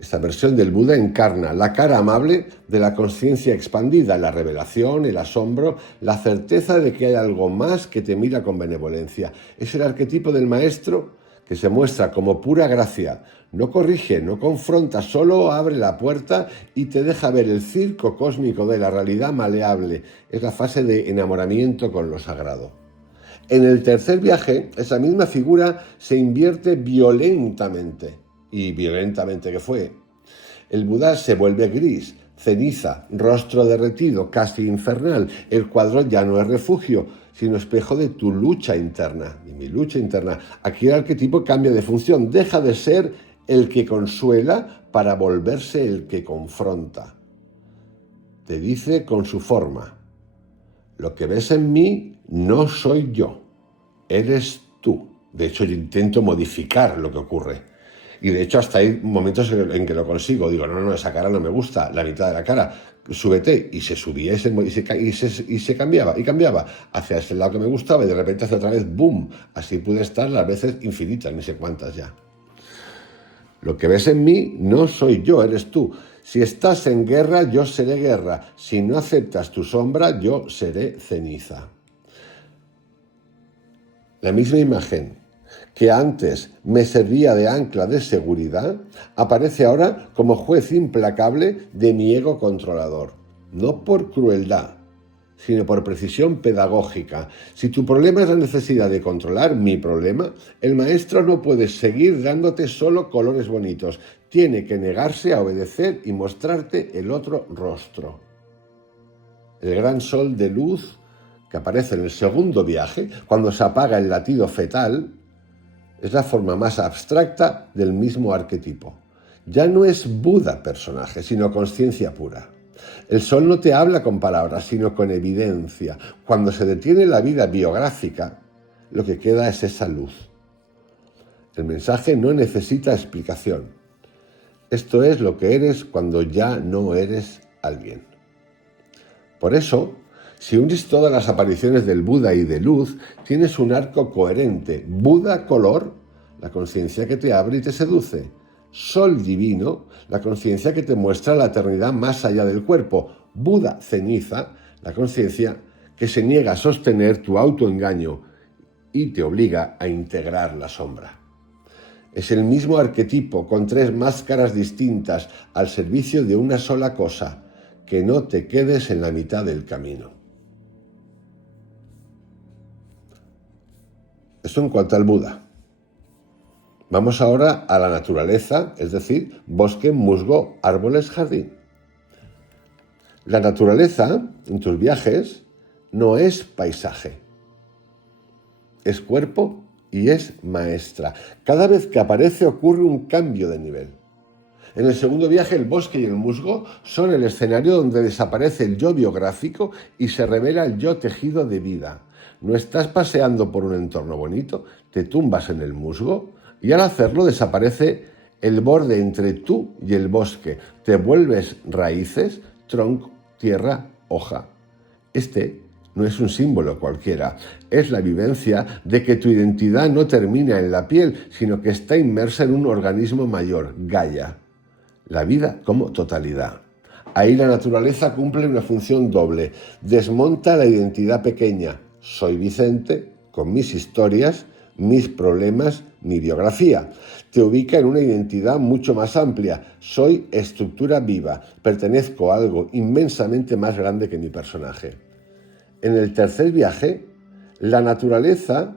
Esta versión del Buda encarna la cara amable de la conciencia expandida, la revelación, el asombro, la certeza de que hay algo más que te mira con benevolencia. Es el arquetipo del maestro que se muestra como pura gracia. No corrige, no confronta, solo abre la puerta y te deja ver el circo cósmico de la realidad maleable. Es la fase de enamoramiento con lo sagrado. En el tercer viaje, esa misma figura se invierte violentamente. Y violentamente que fue. El Buda se vuelve gris, ceniza, rostro derretido, casi infernal. El cuadro ya no es refugio, sino espejo de tu lucha interna, de mi lucha interna. Aquí el arquetipo cambia de función, deja de ser el que consuela para volverse el que confronta. Te dice con su forma, lo que ves en mí no soy yo, eres tú. De hecho, yo intento modificar lo que ocurre. Y de hecho hasta hay momentos en que lo consigo. Digo, no, esa cara no me gusta, la mitad de la cara, súbete. Y se subía y se cambiaba hacia ese lado que me gustaba y de repente hacia otra vez, ¡boom! Así pude estar las veces infinitas, ni sé cuántas ya. Lo que ves en mí no soy yo, eres tú. Si estás en guerra, yo seré guerra. Si no aceptas tu sombra, yo seré ceniza. La misma imagen que antes me servía de ancla de seguridad, aparece ahora como juez implacable de mi ego controlador. No por crueldad, sino por precisión pedagógica. Si tu problema es la necesidad de controlar mi problema, el maestro no puede seguir dándote solo colores bonitos. Tiene que negarse a obedecer y mostrarte el otro rostro. El gran sol de luz que aparece en el segundo viaje, cuando se apaga el latido fetal, es la forma más abstracta del mismo arquetipo. Ya no es Buda personaje, sino conciencia pura. El sol no te habla con palabras, sino con evidencia. Cuando se detiene la vida biográfica, lo que queda es esa luz. El mensaje no necesita explicación. Esto es lo que eres cuando ya no eres alguien. Por eso, si unes todas las apariciones del Buda y de luz, tienes un arco coherente. Buda color, la conciencia que te abre y te seduce. Sol divino, la conciencia que te muestra la eternidad más allá del cuerpo. Buda ceniza, la conciencia que se niega a sostener tu autoengaño y te obliga a integrar la sombra. Es el mismo arquetipo con 3 máscaras distintas al servicio de una sola cosa, que no te quedes en la mitad del camino. Esto en cuanto al Buda. Vamos ahora a la naturaleza, es decir, bosque, musgo, árboles, jardín. La naturaleza, en tus viajes, no es paisaje. Es cuerpo y es maestra. Cada vez que aparece ocurre un cambio de nivel. En el segundo viaje, el bosque y el musgo son el escenario donde desaparece el yo biográfico y se revela el yo tejido de vida. No estás paseando por un entorno bonito, te tumbas en el musgo y al hacerlo desaparece el borde entre tú y el bosque. Te vuelves raíces, tronco, tierra, hoja. Este no es un símbolo cualquiera, es la vivencia de que tu identidad no termina en la piel, sino que está inmersa en un organismo mayor, Gaia. La vida como totalidad. Ahí la naturaleza cumple una función doble. Desmonta la identidad pequeña. Soy Vicente, con mis historias, mis problemas, mi biografía. Te ubica en una identidad mucho más amplia. Soy estructura viva, pertenezco a algo inmensamente más grande que mi personaje. En el tercer viaje, la naturaleza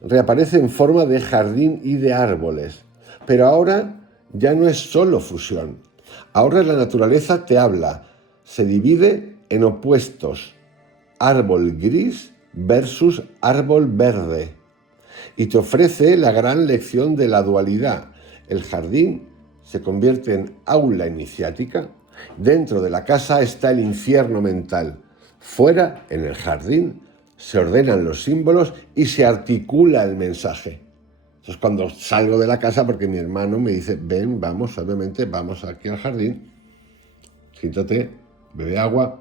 reaparece en forma de jardín y de árboles, pero ahora ya no es solo fusión. Ahora la naturaleza te habla, se divide en opuestos, árbol gris versus árbol verde, y te ofrece la gran lección de la dualidad. El jardín se convierte en aula iniciática, dentro de la casa está el infierno mental, fuera, en el jardín, se ordenan los símbolos y se articula el mensaje. Entonces cuando salgo de la casa, porque mi hermano me dice, ven, vamos, suavemente, vamos aquí al jardín, siéntate, bebe agua.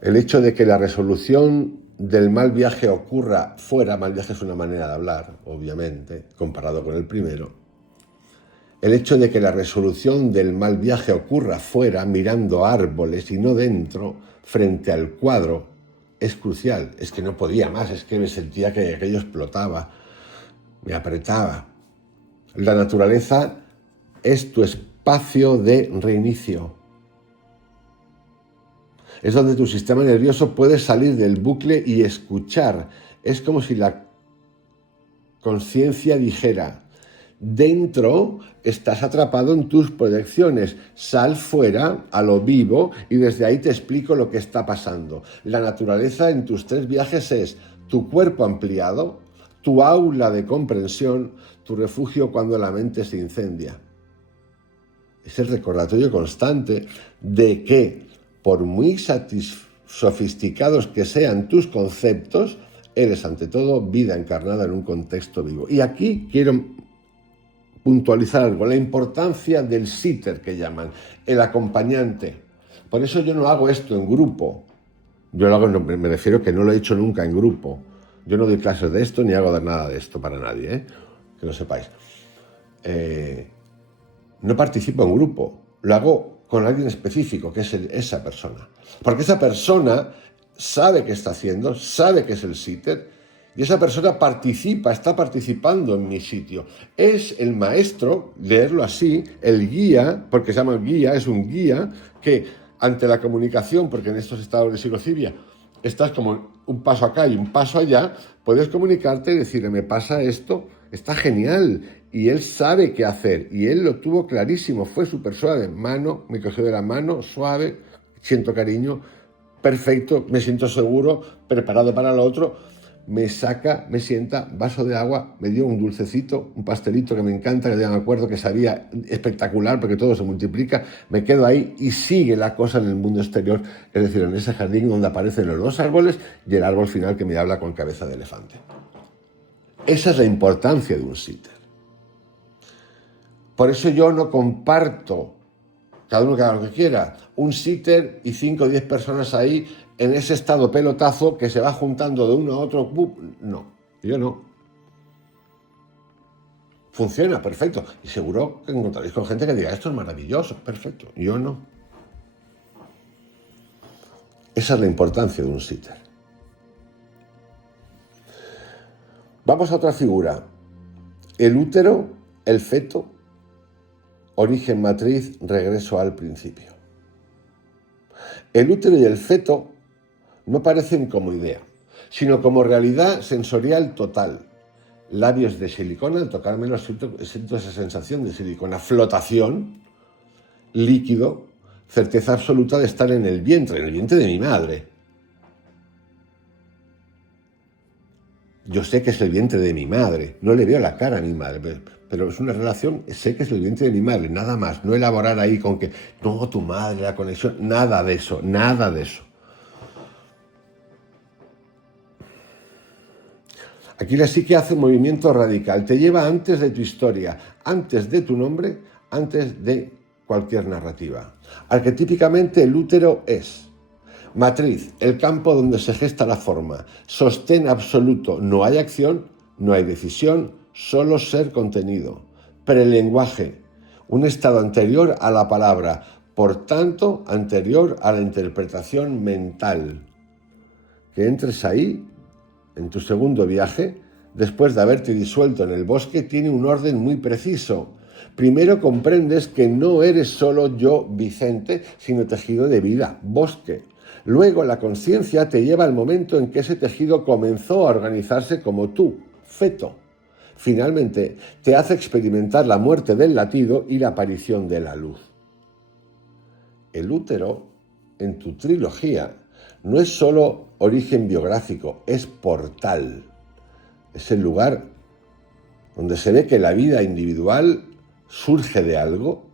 El hecho de que la resolución del mal viaje ocurra fuera, mal viaje es una manera de hablar, obviamente, comparado con el primero. El hecho de que la resolución del mal viaje ocurra fuera, mirando árboles y no dentro, frente al cuadro, es crucial. Es que no podía más, es que me sentía que aquello explotaba, me apretaba. La naturaleza es tu espacio de reinicio. Es donde tu sistema nervioso puede salir del bucle y escuchar. Es como si la conciencia dijera, dentro estás atrapado en tus proyecciones, sal fuera a lo vivo y desde ahí te explico lo que está pasando. La naturaleza en tus tres viajes es tu cuerpo ampliado, tu aula de comprensión, tu refugio cuando la mente se incendia. Es el recordatorio constante de que, por muy sofisticados que sean tus conceptos, eres ante todo vida encarnada en un contexto vivo. Y aquí quiero puntualizar algo, la importancia del sitter que llaman, el acompañante. Por eso yo no hago esto en grupo. Yo lo hago, me refiero que no lo he hecho nunca en grupo. Yo no doy clases de esto ni hago nada de esto para nadie, que lo sepáis. No participo en grupo, lo hago con alguien específico, que es esa persona. Porque esa persona sabe qué está haciendo, sabe que es el sitter, y esa persona está participando en mi sitio. Es el maestro, leerlo así, el guía, porque se llama guía, es un guía que ante la comunicación, porque en estos estados de psilocidia estás como un paso acá y un paso allá, puedes comunicarte y decirle, me pasa esto, está genial. Y él sabe qué hacer, y él lo tuvo clarísimo, fue súper suave, me cogió de la mano, suave, siento cariño, perfecto, me siento seguro, preparado para lo otro. Me saca, me sienta, vaso de agua, me dio un dulcecito, un pastelito que me encanta, que ya me acuerdo que sabía espectacular porque todo se multiplica, me quedo ahí y sigue la cosa en el mundo exterior, es decir, en ese jardín donde aparecen los dos árboles y el árbol final que me habla con cabeza de elefante. Esa es la importancia de un sitter. Por eso yo no comparto, cada uno que haga lo que quiera, un sitter y 5 o 10 personas ahí en ese estado pelotazo que se va juntando de uno a otro. No, yo no. Funciona, perfecto. Y seguro que encontraréis con gente que diga, esto es maravilloso, perfecto. Yo no. Esa es la importancia de un sitter. Vamos a otra figura. El útero, el feto, origen matriz, regreso al principio. El útero y el feto no parecen como idea, sino como realidad sensorial total. Labios de silicona, al tocármelo siento esa sensación de silicona, flotación, líquido, certeza absoluta de estar en el vientre de mi madre. Yo sé que es el vientre de mi madre, no le veo la cara a mi madre, pero es una relación, sé que es el vientre de mi madre, nada más, no elaborar ahí con que, no, tu madre, la conexión, nada de eso, nada de eso. Aquí la psique hace un movimiento radical, te lleva antes de tu historia, antes de tu nombre, antes de cualquier narrativa. Arquetípicamente el útero es matriz, el campo donde se gesta la forma, sostén absoluto, no hay acción, no hay decisión, solo ser contenido. Prelenguaje, un estado anterior a la palabra, por tanto anterior a la interpretación mental. Que entres ahí en tu segundo viaje, después de haberte disuelto en el bosque, tiene un orden muy preciso. Primero comprendes que no eres solo yo, Vicente, sino tejido de vida, bosque. Luego la conciencia te lleva al momento en que ese tejido comenzó a organizarse como tú, feto. Finalmente, te hace experimentar la muerte del latido y la aparición de la luz. El útero, en tu trilogía, no es solo origen biográfico, es portal. Es el lugar donde se ve que la vida individual surge de algo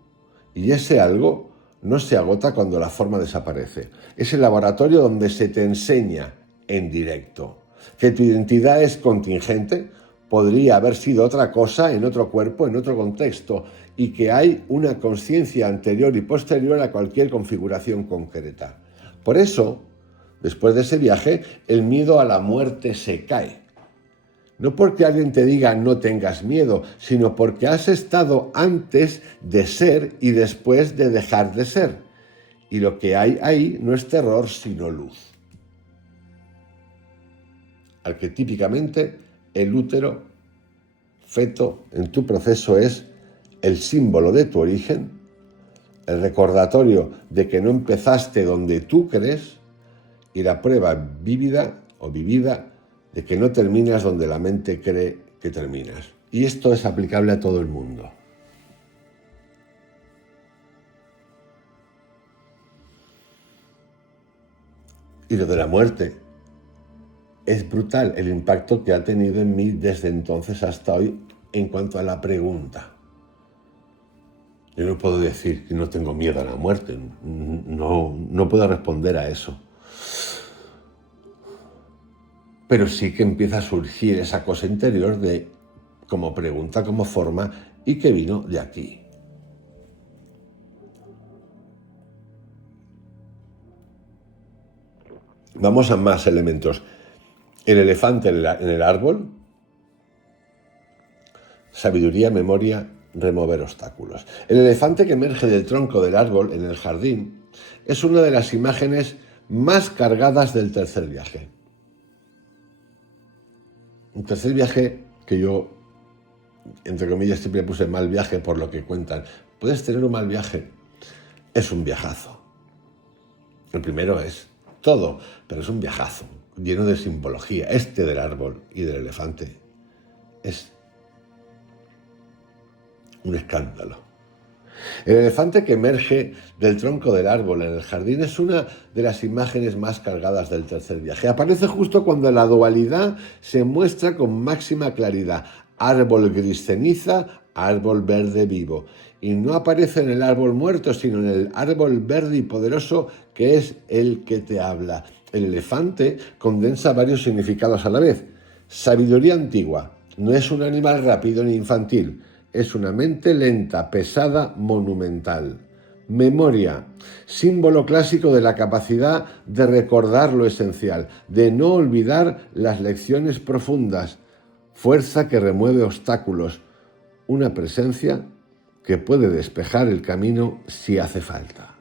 y ese algo no se agota cuando la forma desaparece. Es el laboratorio donde se te enseña en directo que tu identidad es contingente, podría haber sido otra cosa en otro cuerpo, en otro contexto, y que hay una conciencia anterior y posterior a cualquier configuración concreta. Por eso, después de ese viaje, el miedo a la muerte se cae. No porque alguien te diga no tengas miedo, sino porque has estado antes de ser y después de dejar de ser. Y lo que hay ahí no es terror, sino luz. Arquetípicamente, el útero, feto, en tu proceso es el símbolo de tu origen, el recordatorio de que no empezaste donde tú crees y la prueba vívida o vivida de que no terminas donde la mente cree que terminas. Y esto es aplicable a todo el mundo. Y lo de la muerte es brutal el impacto que ha tenido en mí desde entonces hasta hoy en cuanto a la pregunta. Yo no puedo decir que no tengo miedo a la muerte, no puedo responder a eso. Pero sí que empieza a surgir esa cosa interior de como pregunta, como forma, y que vino de aquí. Vamos a más elementos. El elefante en el árbol, sabiduría, memoria, remover obstáculos. El elefante que emerge del tronco del árbol en el jardín es una de las imágenes más cargadas del tercer viaje. Un tercer viaje que yo, entre comillas, siempre puse mal viaje por lo que cuentan. Puedes tener un mal viaje, es un viajazo. El primero es todo, pero es un viajazo, lleno de simbología. Este del árbol y del elefante es un escándalo. El elefante que emerge del tronco del árbol en el jardín es una de las imágenes más cargadas del tercer viaje. Aparece justo cuando la dualidad se muestra con máxima claridad. Árbol gris ceniza, árbol verde vivo. Y no aparece en el árbol muerto, sino en el árbol verde y poderoso que es el que te habla. El elefante condensa varios significados a la vez. Sabiduría antigua. No es un animal rápido ni infantil. Es una mente lenta, pesada, monumental. Memoria, símbolo clásico de la capacidad de recordar lo esencial, de no olvidar las lecciones profundas. Fuerza que remueve obstáculos. Una presencia que puede despejar el camino si hace falta.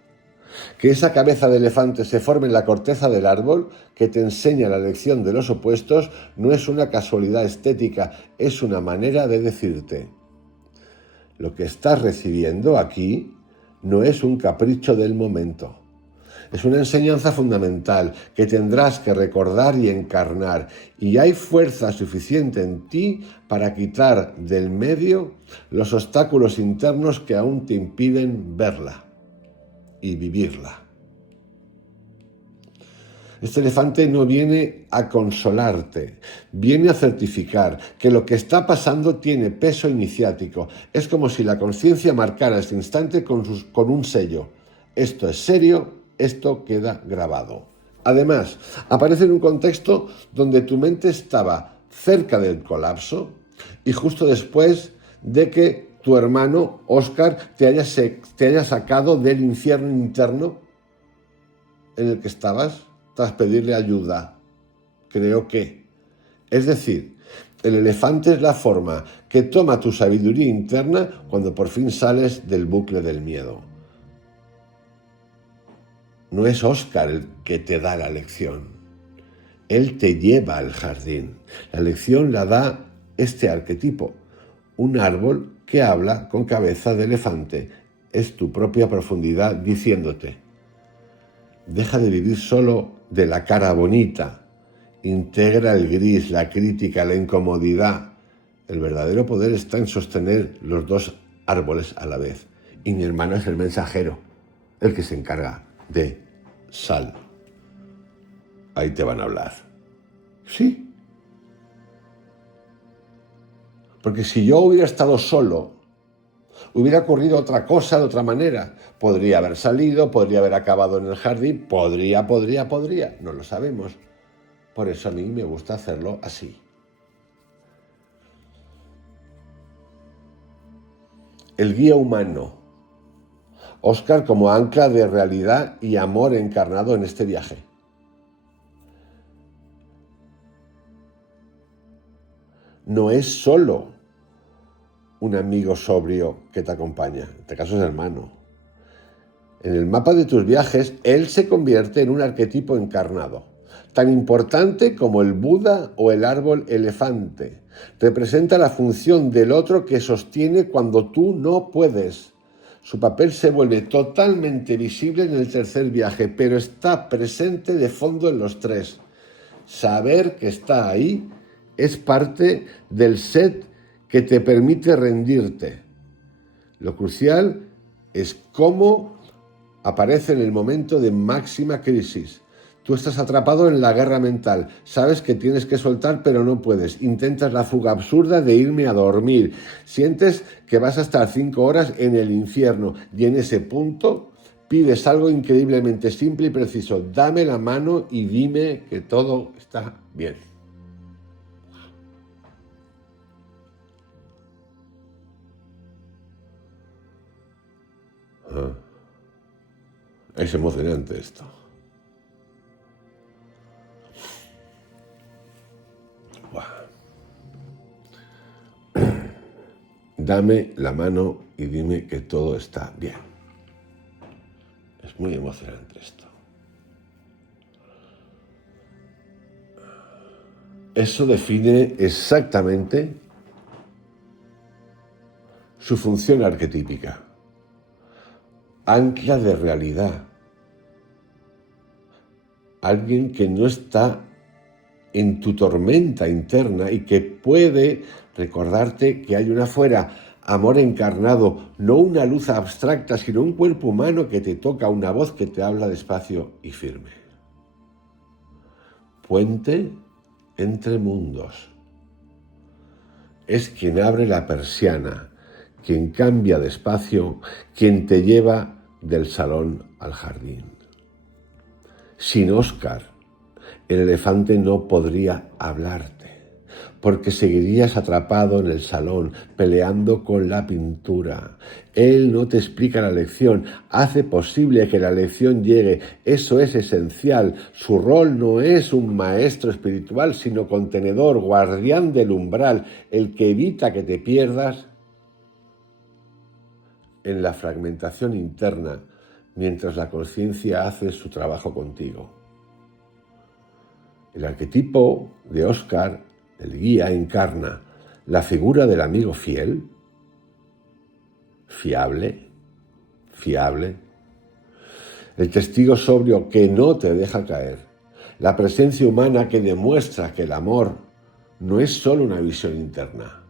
Que esa cabeza de elefante se forme en la corteza del árbol que te enseña la lección de los opuestos no es una casualidad estética, es una manera de decirte: lo que estás recibiendo aquí no es un capricho del momento. Es una enseñanza fundamental que tendrás que recordar y encarnar. Y hay fuerza suficiente en ti para quitar del medio los obstáculos internos que aún te impiden verla y vivirla. Este elefante no viene a consolarte, viene a certificar que lo que está pasando tiene peso iniciático. Es como si la conciencia marcara este instante con un sello. Esto es serio, esto queda grabado. Además, aparece en un contexto donde tu mente estaba cerca del colapso y justo después de que tu hermano, Óscar, te haya sacado del infierno interno en el que estabas tras pedirle ayuda. Creo que. Es decir, el elefante es la forma que toma tu sabiduría interna cuando por fin sales del bucle del miedo. No es Óscar el que te da la lección. Él te lleva al jardín. La lección la da este arquetipo, un árbol que habla con cabeza de elefante. Es tu propia profundidad diciéndote: deja de vivir solo de la cara bonita, integra el gris, la crítica, la incomodidad. El verdadero poder está en sostener los dos árboles a la vez. Y mi hermano es el mensajero, el que se encarga de sal. Ahí te van a hablar. Sí. Porque si yo hubiera estado solo, hubiera ocurrido otra cosa de otra manera. Podría haber salido, podría haber acabado en el jardín, podría. No lo sabemos. Por eso a mí me gusta hacerlo así. El guía humano. Óscar como ancla de realidad y amor encarnado en este viaje. No es solo un amigo sobrio que te acompaña, en este caso es hermano. En el mapa de tus viajes, él se convierte en un arquetipo encarnado, tan importante como el Buda o el árbol elefante. Representa la función del otro que sostiene cuando tú no puedes. Su papel se vuelve totalmente visible en el tercer viaje, pero está presente de fondo en los tres. Saber que está ahí es parte del set que te permite rendirte. Lo crucial es cómo aparece en el momento de máxima crisis. Tú estás atrapado en la guerra mental, sabes que tienes que soltar pero no puedes, intentas la fuga absurda de irme a dormir, sientes que vas a estar 5 horas en el infierno y en ese punto pides algo increíblemente simple y preciso: dame la mano y dime que todo está bien. Es emocionante esto. Dame la mano y dime que todo está bien. Es muy emocionante esto. Eso define exactamente su función arquetípica. Ancla de realidad. Alguien que no está en tu tormenta interna y que puede recordarte que hay una afuera, amor encarnado, no una luz abstracta, sino un cuerpo humano que te toca, una voz que te habla despacio y firme. Puente entre mundos. Es quien abre la persiana, quien cambia de espacio, quien te lleva del salón al jardín. Sin Óscar, el elefante no podría hablarte, porque seguirías atrapado en el salón, peleando con la pintura. Él no te explica la lección, hace posible que la lección llegue. Eso es esencial. Su rol no es un maestro espiritual, sino contenedor, guardián del umbral, el que evita que te pierdas en la fragmentación interna, mientras la conciencia hace su trabajo contigo. El arquetipo de Óscar, el guía, encarna la figura del amigo fiel, fiable, el testigo sobrio que no te deja caer, la presencia humana que demuestra que el amor no es solo una visión interna,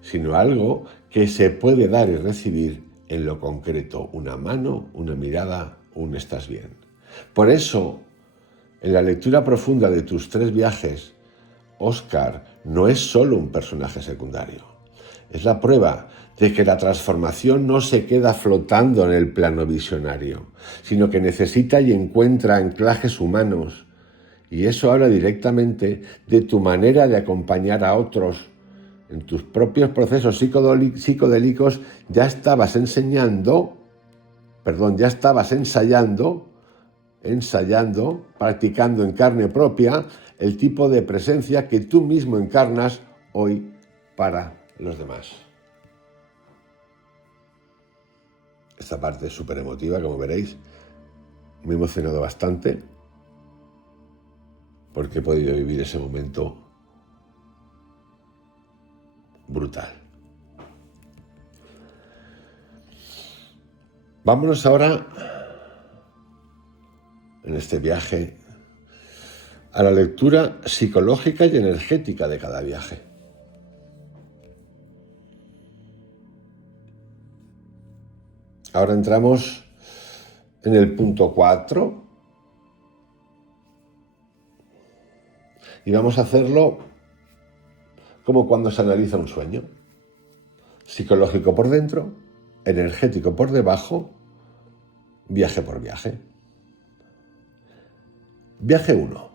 sino algo que se puede dar y recibir en lo concreto: una mano, una mirada, un estás bien. Por eso, en la lectura profunda de tus 3 viajes, Óscar no es solo un personaje secundario. Es la prueba de que la transformación no se queda flotando en el plano visionario, sino que necesita y encuentra anclajes humanos. Y eso habla directamente de tu manera de acompañar a otros. En tus propios procesos psicodélicos ya estabas ensayando, practicando en carne propia el tipo de presencia que tú mismo encarnas hoy para los demás. Esta parte es súper emotiva, como veréis. Me he emocionado bastante. porque he podido vivir ese momento brutal. Vámonos ahora, en este viaje, a la lectura psicológica y energética de cada viaje. Ahora entramos en el punto 4 y vamos a hacerlo como cuando se analiza un sueño. Psicológico por dentro, energético por debajo, viaje por viaje. Viaje 1.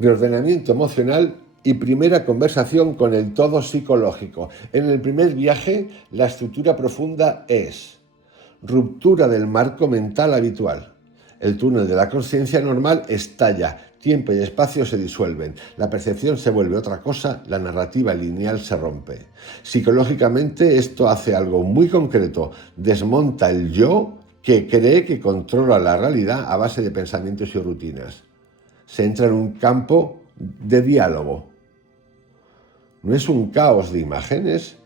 Reordenamiento emocional y primera conversación con el todo psicológico. En el primer viaje, la estructura profunda es ruptura del marco mental habitual. El túnel de la conciencia normal estalla, tiempo y espacio se disuelven, la percepción se vuelve otra cosa, la narrativa lineal se rompe. Psicológicamente esto hace algo muy concreto, desmonta el yo que cree que controla la realidad a base de pensamientos y rutinas. Se entra en un campo de diálogo. No es un caos de imágenes,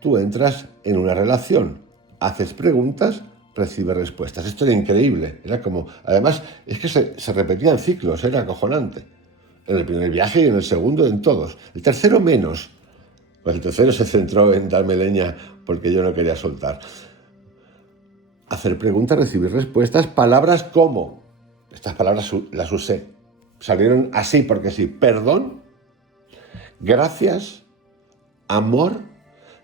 tú entras en una relación, haces preguntas, recibes respuestas. Esto era increíble, era como, además es que se repetían ciclos, era acojonante. En el primer viaje y en el segundo, en todos. El tercero menos, pues el tercero se centró en darme leña porque yo no quería soltar. Hacer preguntas, recibir respuestas, palabras como, estas palabras las usé, salieron así porque sí, perdón, gracias, amor,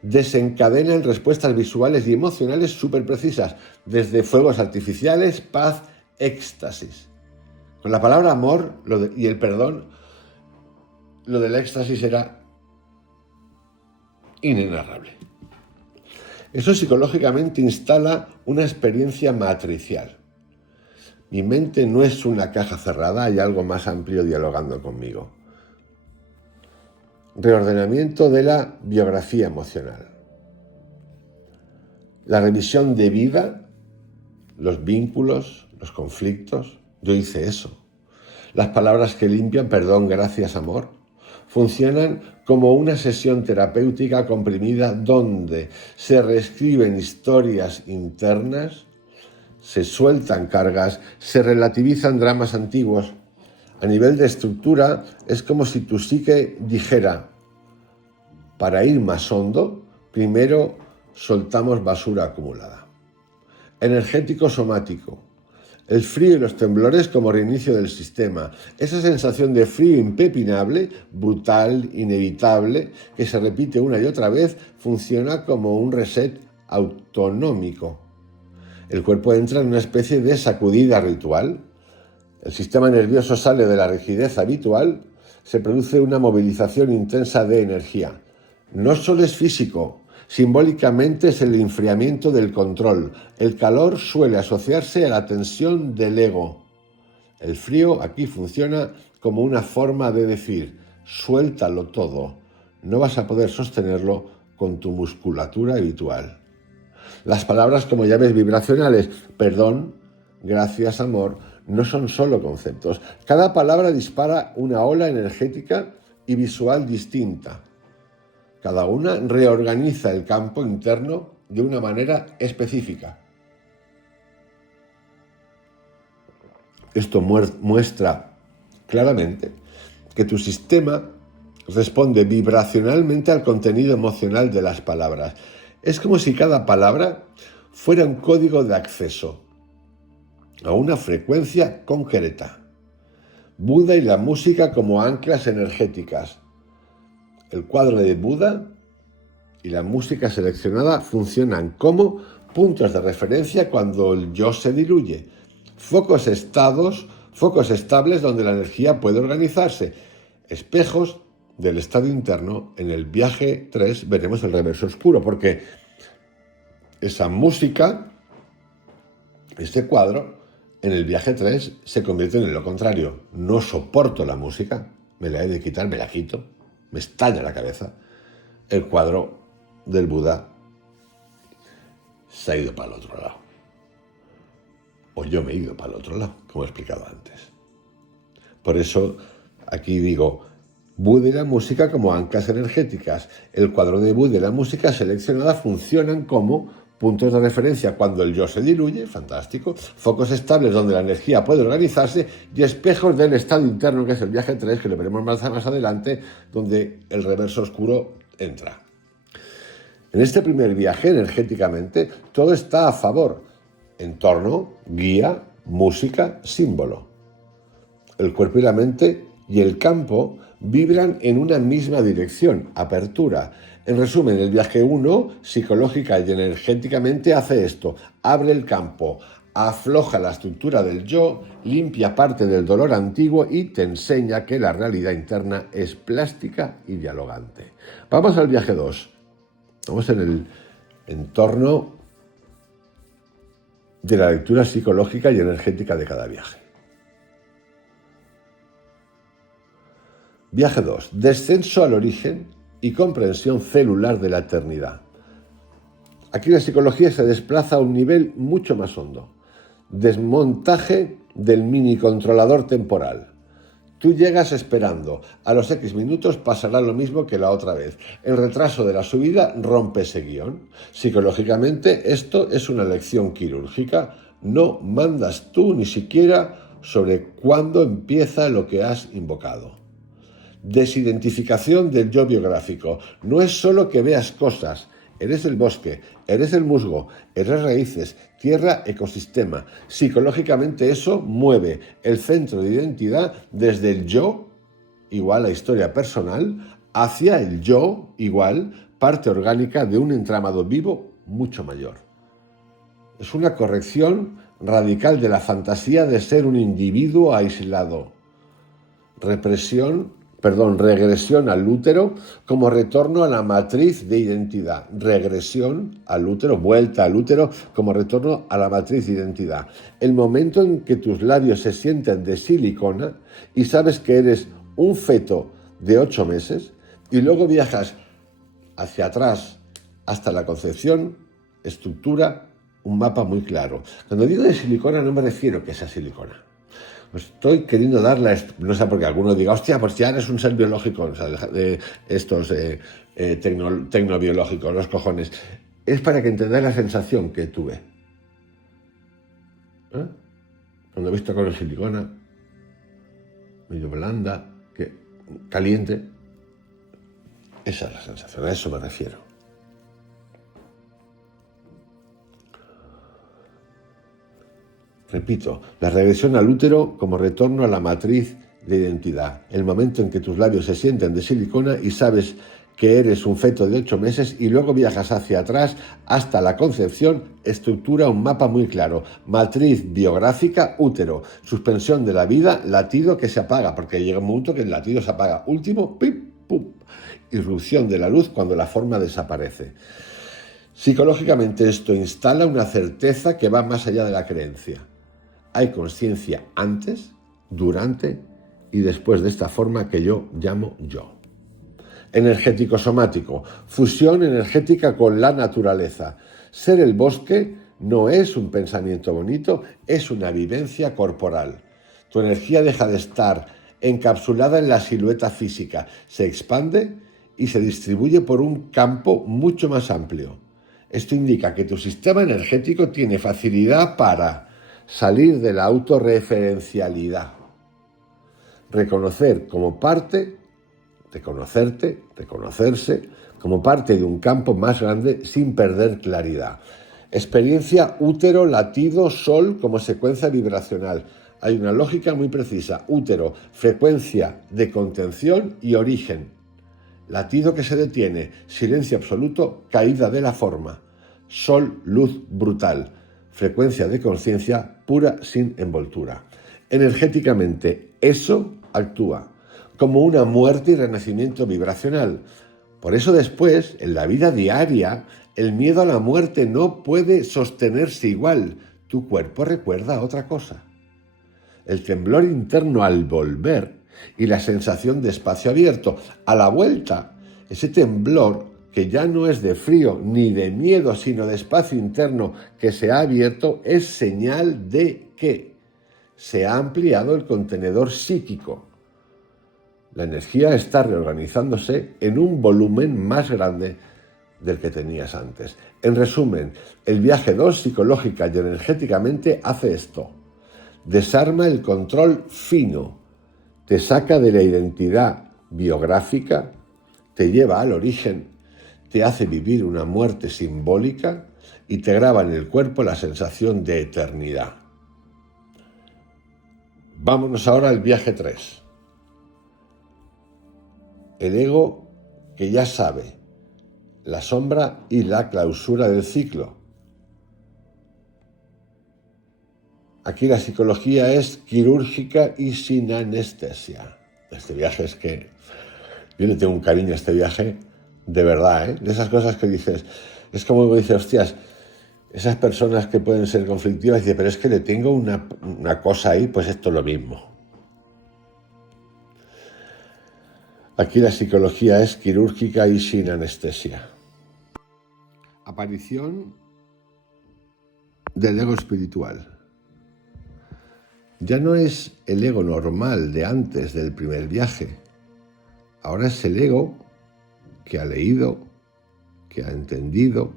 desencadenan respuestas visuales y emocionales súper precisas, desde fuegos artificiales, paz, éxtasis. Con la palabra amor y el perdón, lo del éxtasis era inenarrable. Eso psicológicamente instala una experiencia matricial. Mi mente no es una caja cerrada, hay algo más amplio dialogando conmigo. Reordenamiento de la biografía emocional. La revisión de vida, los vínculos, los conflictos. Yo hice eso. Las palabras que limpian, perdón, gracias, amor, funcionan como una sesión terapéutica comprimida donde se reescriben historias internas, se sueltan cargas, se relativizan dramas antiguos. A nivel de estructura, es como si tu psique dijera, para ir más hondo, primero soltamos basura acumulada. Energético somático. El frío y los temblores como reinicio del sistema. Esa sensación de frío impepinable, brutal, inevitable, que se repite una y otra vez, funciona como un reset autonómico. El cuerpo entra en una especie de sacudida ritual. El sistema nervioso sale de la rigidez habitual, se produce una movilización intensa de energía. No solo es físico, simbólicamente es el enfriamiento del control. El calor suele asociarse a la tensión del ego. El frío aquí funciona como una forma de decir, suéltalo todo, no vas a poder sostenerlo con tu musculatura habitual. Las palabras como llaves vibracionales, perdón, gracias, amor, no son solo conceptos. Cada palabra dispara una ola energética y visual distinta. Cada una reorganiza el campo interno de una manera específica. Esto muestra claramente que tu sistema responde vibracionalmente al contenido emocional de las palabras. Es como si cada palabra fuera un código de acceso a una frecuencia concreta. Buda y la música como anclas energéticas. El cuadro de Buda y la música seleccionada funcionan como puntos de referencia cuando el yo se diluye. Focos estables donde la energía puede organizarse. Espejos del estado interno. En el viaje 3 veremos el reverso oscuro, porque esa música, este cuadro, en el viaje 3 se convierte en lo contrario. No soporto la música, me la he de quitar, me la quito, me estalla la cabeza. El cuadro del Buda se ha ido para el otro lado. O yo me he ido para el otro lado, como he explicado antes. Por eso aquí digo, Bu de la música como anclas energéticas. El cuadro de Bu de la música seleccionada funcionan como puntos de referencia cuando el yo se diluye, fantástico, focos estables donde la energía puede organizarse y espejos del estado interno, que es el viaje 3, que lo veremos más adelante, donde el reverso oscuro entra. En este primer viaje, energéticamente, todo está a favor. Entorno, guía, música, símbolo. El cuerpo y la mente y el campo vibran en una misma dirección, apertura. En resumen, el viaje 1, psicológica y energéticamente, hace esto: abre el campo, afloja la estructura del yo, limpia parte del dolor antiguo y te enseña que la realidad interna es plástica y dialogante. Vamos al viaje 2. Vamos en el entorno de la lectura psicológica y energética de cada viaje. Viaje 2. Descenso al origen y comprensión celular de la eternidad. Aquí la psicología se desplaza a un nivel mucho más hondo. Desmontaje del mini controlador temporal. Tú llegas esperando. A los X minutos pasará lo mismo que la otra vez. El retraso de la subida rompe ese guión. Psicológicamente, esto es una lección quirúrgica. No mandas tú ni siquiera sobre cuándo empieza lo que has invocado. Desidentificación del yo biográfico. No es solo que veas cosas. Eres el bosque, eres el musgo, eres raíces, tierra, ecosistema. Psicológicamente eso mueve el centro de identidad desde el yo, igual a historia personal, hacia el yo, igual parte orgánica de un entramado vivo mucho mayor. Es una corrección radical de la fantasía de ser un individuo aislado. Regresión al útero como retorno a la matriz de identidad. Regresión al útero, vuelta al útero como retorno a la matriz de identidad. El momento en que tus labios se sienten de silicona y sabes que eres un feto de 8 meses y luego viajas hacia atrás hasta la concepción, estructura un mapa muy claro. Cuando digo de silicona no me refiero a que sea silicona. Estoy queriendo darle, no sé, porque alguno diga, hostia, pues ya eres un ser biológico, o sea, de estos tecnobiológicos, los cojones. Es para que entendáis la sensación que tuve. Cuando he visto con el silicona, medio blanda, caliente. Esa es la sensación, a eso me refiero. Repito, la regresión al útero como retorno a la matriz de identidad. El momento en que tus labios se sienten de silicona y sabes que eres un feto de 8 meses y luego viajas hacia atrás hasta la concepción, estructura un mapa muy claro. Matriz biográfica, útero. Suspensión de la vida, latido que se apaga, porque llega un momento que el latido se apaga. Último, pip, pum. Irrupción de la luz cuando la forma desaparece. Psicológicamente esto instala una certeza que va más allá de la creencia. Hay conciencia antes, durante y después de esta forma que yo llamo yo. Energético-somático, fusión energética con la naturaleza. Ser el bosque no es un pensamiento bonito, es una vivencia corporal. Tu energía deja de estar encapsulada en la silueta física, se expande y se distribuye por un campo mucho más amplio. Esto indica que tu sistema energético tiene facilidad para salir de la autorreferencialidad, reconocer como parte, reconocerse como parte de un campo más grande sin perder claridad. Experiencia útero, latido, sol como secuencia vibracional. Hay una lógica muy precisa. Útero, frecuencia de contención y origen. Latido que se detiene, silencio absoluto, caída de la forma. Sol, luz brutal. Frecuencia de conciencia pura sin envoltura. Energéticamente, eso actúa como una muerte y renacimiento vibracional. Por eso después, en la vida diaria, el miedo a la muerte no puede sostenerse igual. Tu cuerpo recuerda otra cosa. El temblor interno al volver y la sensación de espacio abierto. A la vuelta, ese temblor que ya no es de frío ni de miedo, sino de espacio interno que se ha abierto, es señal de que se ha ampliado el contenedor psíquico. La energía está reorganizándose en un volumen más grande del que tenías antes. En resumen, el viaje 2 psicológica y energéticamente hace esto. Desarma el control fino, te saca de la identidad biográfica, te lleva al origen, te hace vivir una muerte simbólica y te graba en el cuerpo la sensación de eternidad. Vámonos ahora al viaje 3. El ego que ya sabe, la sombra y la clausura del ciclo. Aquí la psicología es quirúrgica y sin anestesia. Este viaje es que yo le tengo un cariño a este viaje, de verdad, ¿eh? De esas cosas que dices, es como dices, hostias, esas personas que pueden ser conflictivas, dice, pero es que le tengo una cosa ahí, pues esto es lo mismo. Aquí la psicología es quirúrgica y sin anestesia. Aparición del ego espiritual. Ya no es el ego normal de antes del primer viaje. Ahora es el ego que ha leído, que ha entendido,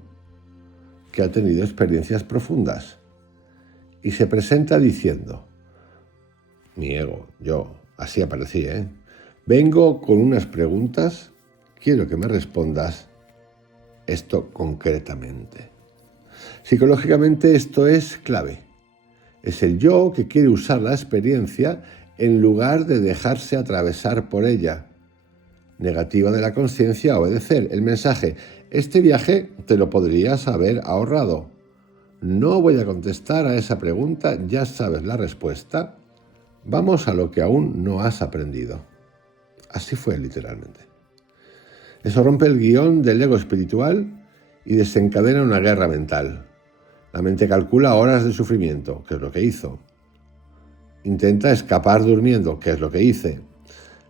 que ha tenido experiencias profundas. Y se presenta diciendo, mi ego, yo, así aparecí, vengo con unas preguntas, quiero que me respondas esto concretamente. Psicológicamente esto es clave. Es el yo que quiere usar la experiencia en lugar de dejarse atravesar por ella. Negativa de la conciencia, obedecer. El mensaje, este viaje te lo podrías haber ahorrado. No voy a contestar a esa pregunta, ya sabes la respuesta. Vamos a lo que aún no has aprendido. Así fue literalmente. Eso rompe el guión del ego espiritual y desencadena una guerra mental. La mente calcula horas de sufrimiento, que es lo que hizo. Intenta escapar durmiendo, que es lo que hice.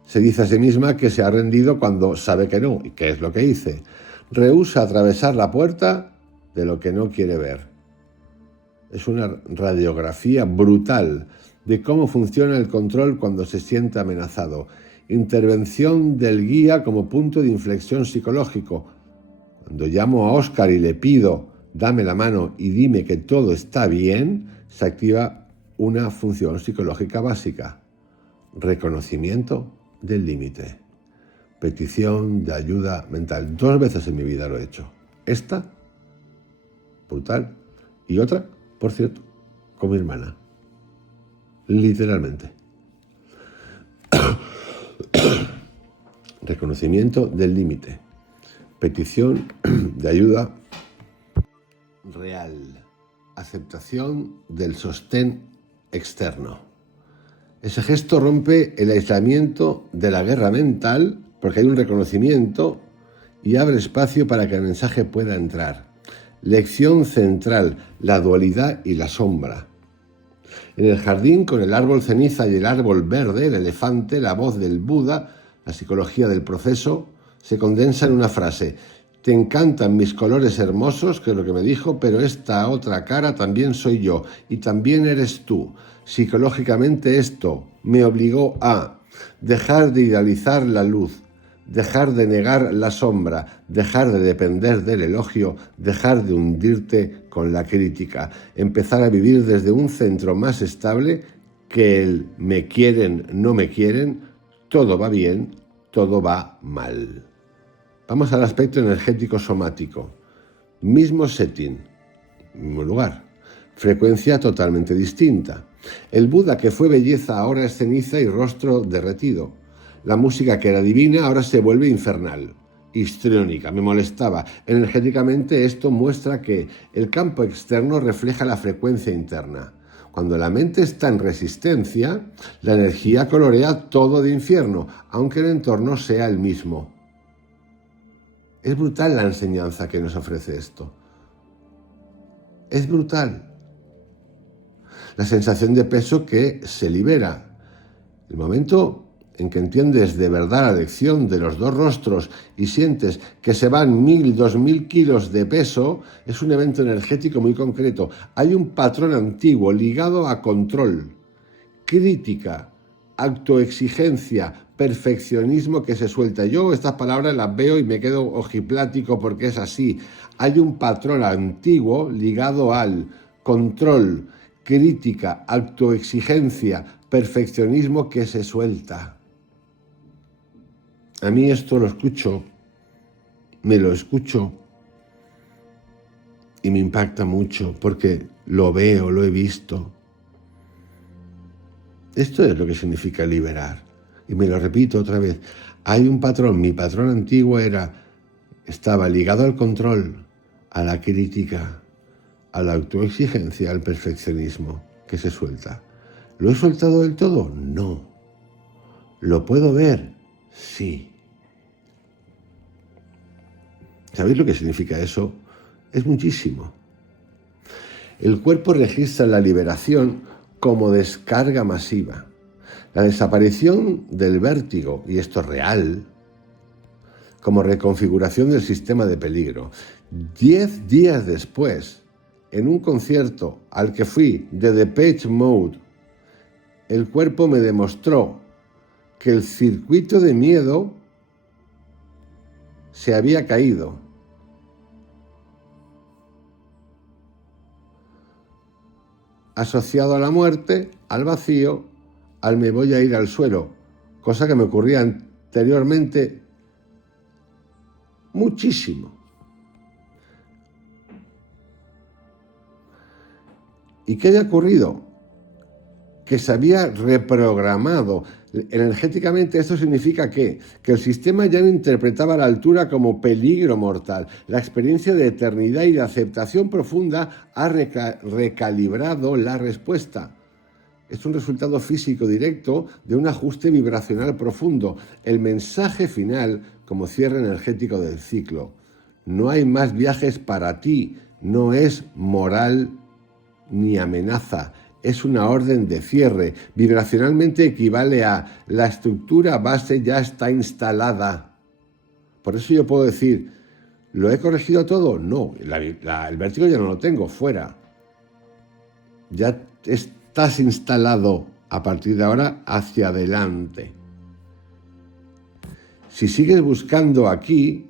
Se dice a sí misma que se ha rendido cuando sabe que no, y que es lo que hice. Rehúsa atravesar la puerta de lo que no quiere ver. Es una radiografía brutal de cómo funciona el control cuando se siente amenazado. Intervención del guía como punto de inflexión psicológico. Cuando llamo a Óscar y le pido, dame la mano y dime que todo está bien, se activa una función psicológica básica. Reconocimiento del límite. Petición de ayuda mental. 2 veces en mi vida lo he hecho. Esta, brutal, y otra, por cierto, con mi hermana. Literalmente. Reconocimiento del límite. Petición de ayuda real. Aceptación del sostén externo. Ese gesto rompe el aislamiento de la guerra mental porque hay un reconocimiento y abre espacio para que el mensaje pueda entrar. Lección central, la dualidad y la sombra. En el jardín, con el árbol ceniza y el árbol verde, el elefante, la voz del Buda, la psicología del proceso, se condensa en una frase. Te encantan mis colores hermosos, que es lo que me dijo, pero esta otra cara también soy yo y también eres tú. Psicológicamente esto me obligó a dejar de idealizar la luz, dejar de negar la sombra, dejar de depender del elogio, dejar de hundirte con la crítica, empezar a vivir desde un centro más estable que el me quieren, no me quieren, todo va bien, todo va mal. Vamos al aspecto energético somático. Mismo setting, mismo lugar, frecuencia totalmente distinta. El Buda que fue belleza ahora es ceniza y rostro derretido. La música que era divina ahora se vuelve infernal, histriónica, me molestaba. Energéticamente esto muestra que el campo externo refleja la frecuencia interna. Cuando la mente está en resistencia, la energía colorea todo de infierno, aunque el entorno sea el mismo. Es brutal la enseñanza que nos ofrece esto. Es brutal. La sensación de peso que se libera. El momento en que entiendes de verdad la lección de los 2 rostros y sientes que se van 1000, 2000 kilos de peso, es un evento energético muy concreto. Hay un patrón antiguo ligado a control crítica, autoexigencia, perfeccionismo que se suelta. Yo estas palabras las veo y me quedo ojiplático porque es así. Hay un patrón antiguo ligado al control, crítica, autoexigencia, perfeccionismo que se suelta. A mí esto lo escucho, me lo escucho y me impacta mucho porque lo veo, lo he visto. Esto es lo que significa liberar. Y me lo repito otra vez. Hay un patrón, mi patrón antiguo estaba ligado al control, a la crítica, a la autoexigencia, al perfeccionismo que se suelta. ¿Lo he soltado del todo? No. ¿Lo puedo ver? Sí. ¿Sabéis lo que significa eso? Es muchísimo. El cuerpo registra la liberación como descarga masiva. La desaparición del vértigo, y esto es real, como reconfiguración del sistema de peligro. 10 días después, en un concierto al que fui de Depeche Mode, el cuerpo me demostró que el circuito de miedo se había caído. Asociado a la muerte, al vacío, al me voy a ir al suelo, cosa que me ocurría anteriormente muchísimo. ¿Y qué haya ocurrido? Que se había reprogramado. Energéticamente esto significa que el sistema ya no interpretaba la altura como peligro mortal. La experiencia de eternidad y de aceptación profunda ha recalibrado la respuesta. Es un resultado físico directo de un ajuste vibracional profundo. El mensaje final como cierre energético del ciclo. No hay más viajes para ti. No es moral ni amenaza. Es una orden de cierre. Vibracionalmente equivale a la estructura base ya está instalada. Por eso yo puedo decir, ¿lo he corregido todo? No, el vértigo ya no lo tengo, fuera. Ya estás instalado a partir de ahora hacia adelante. Si sigues buscando aquí,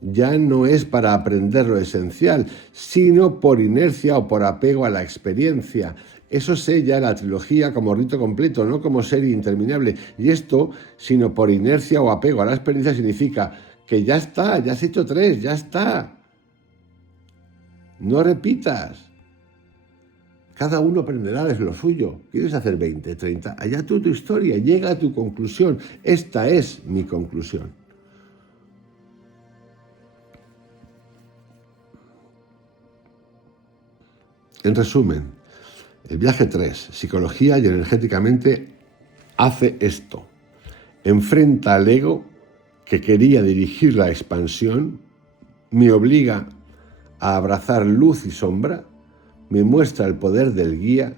ya no es para aprender lo esencial, sino por inercia o por apego a la experiencia. Eso sella la trilogía como rito completo, no como serie interminable. Y esto, sino por inercia o apego a la experiencia, significa que ya está, ya has hecho 3, ya está. No repitas. Cada uno aprenderá de lo suyo. ¿Quieres hacer 20, 30? Allá tú tu historia, llega a tu conclusión. Esta es mi conclusión. En resumen, el viaje 3, psicología y energéticamente, hace esto. Enfrenta al ego que quería dirigir la expansión, me obliga a abrazar luz y sombra, me muestra el poder del guía,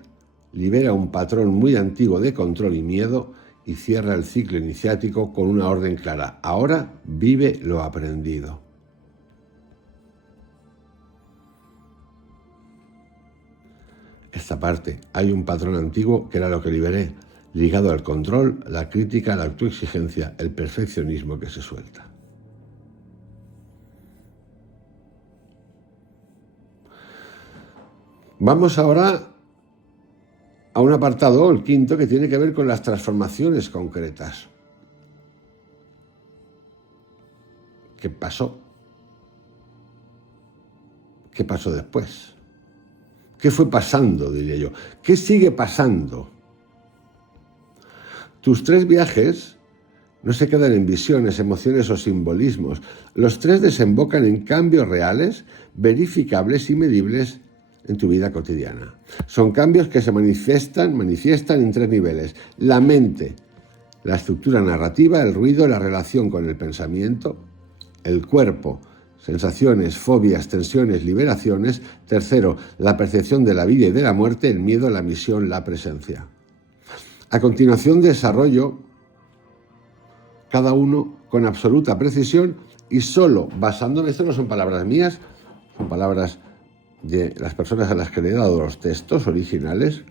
libera un patrón muy antiguo de control y miedo y cierra el ciclo iniciático con una orden clara. Ahora vive lo aprendido. Esta parte, hay un patrón antiguo que era lo que liberé, ligado al control, la crítica, la autoexigencia, el perfeccionismo que se suelta. Vamos ahora a un apartado, el quinto, que tiene que ver con las transformaciones concretas. ¿Qué pasó? ¿Qué pasó después? ¿Qué fue pasando, diría yo? ¿Qué sigue pasando? Tus 3 viajes no se quedan en visiones, emociones o simbolismos. Los 3 desembocan en cambios reales, verificables y medibles en tu vida cotidiana. Son cambios que se manifiestan en 3 niveles. La mente, la estructura narrativa, el ruido, la relación con el pensamiento. El cuerpo, sensaciones, fobias, tensiones, liberaciones. Tercero, la percepción de la vida y de la muerte, el miedo, la misión, la presencia. A continuación desarrollo cada uno con absoluta precisión y solo basándome, esto no son palabras mías, son palabras de las personas a las que le he dado los textos originales,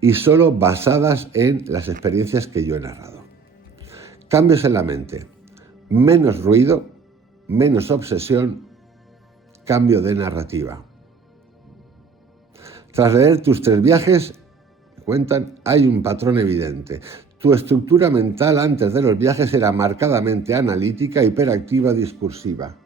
y solo basadas en las experiencias que yo he narrado. Cambios en la mente, menos ruido, menos obsesión, cambio de narrativa. Tras leer tus 3 viajes, cuentan, hay un patrón evidente. Tu estructura mental antes de los viajes era marcadamente analítica, hiperactiva, discursiva.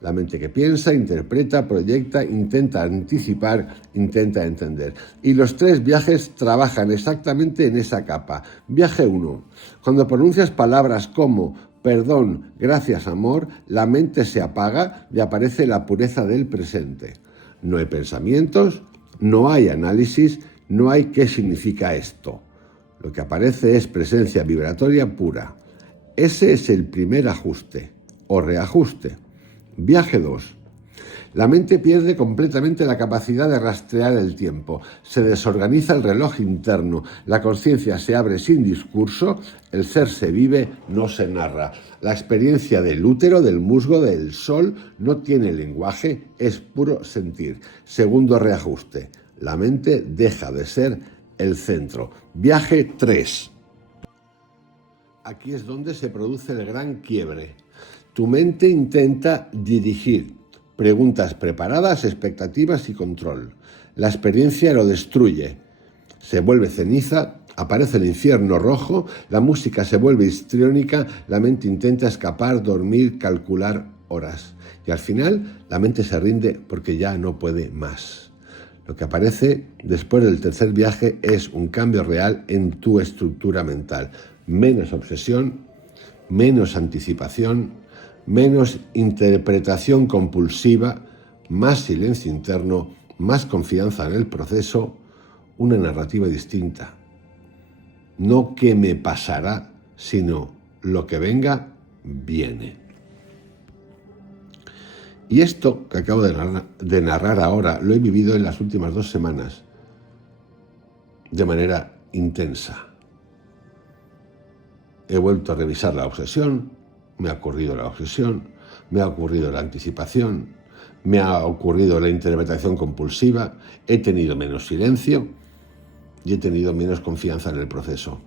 La mente que piensa, interpreta, proyecta, intenta anticipar, intenta entender. Y los 3 viajes trabajan exactamente en esa capa. Viaje 1. Cuando pronuncias palabras como perdón, gracias, amor, la mente se apaga y aparece la pureza del presente. No hay pensamientos, no hay análisis, no hay qué significa esto. Lo que aparece es presencia vibratoria pura. Ese es el primer ajuste o reajuste. Viaje 2. La mente pierde completamente la capacidad de rastrear el tiempo. Se desorganiza el reloj interno. La conciencia se abre sin discurso. El ser se vive, no se narra. La experiencia del útero, del musgo, del sol, no tiene lenguaje, es puro sentir. Segundo reajuste. La mente deja de ser el centro. Viaje 3. Aquí es donde se produce el gran quiebre. Tu mente intenta dirigir. Preguntas preparadas, expectativas y control. La experiencia lo destruye. Se vuelve ceniza, aparece el infierno rojo, la música se vuelve histriónica, la mente intenta escapar, dormir, calcular horas. Y al final la mente se rinde porque ya no puede más. Lo que aparece después del tercer viaje es un cambio real en tu estructura mental. Menos obsesión, menos anticipación, menos interpretación compulsiva, más silencio interno, más confianza en el proceso, una narrativa distinta. No qué me pasará, sino lo que venga, viene. Y esto que acabo de narrar ahora lo he vivido en las últimas 2 semanas de manera intensa. He vuelto a revisar la obsesión, me ha ocurrido la obsesión, me ha ocurrido la anticipación, me ha ocurrido la interpretación compulsiva, he tenido menos silencio y he tenido menos confianza en el proceso.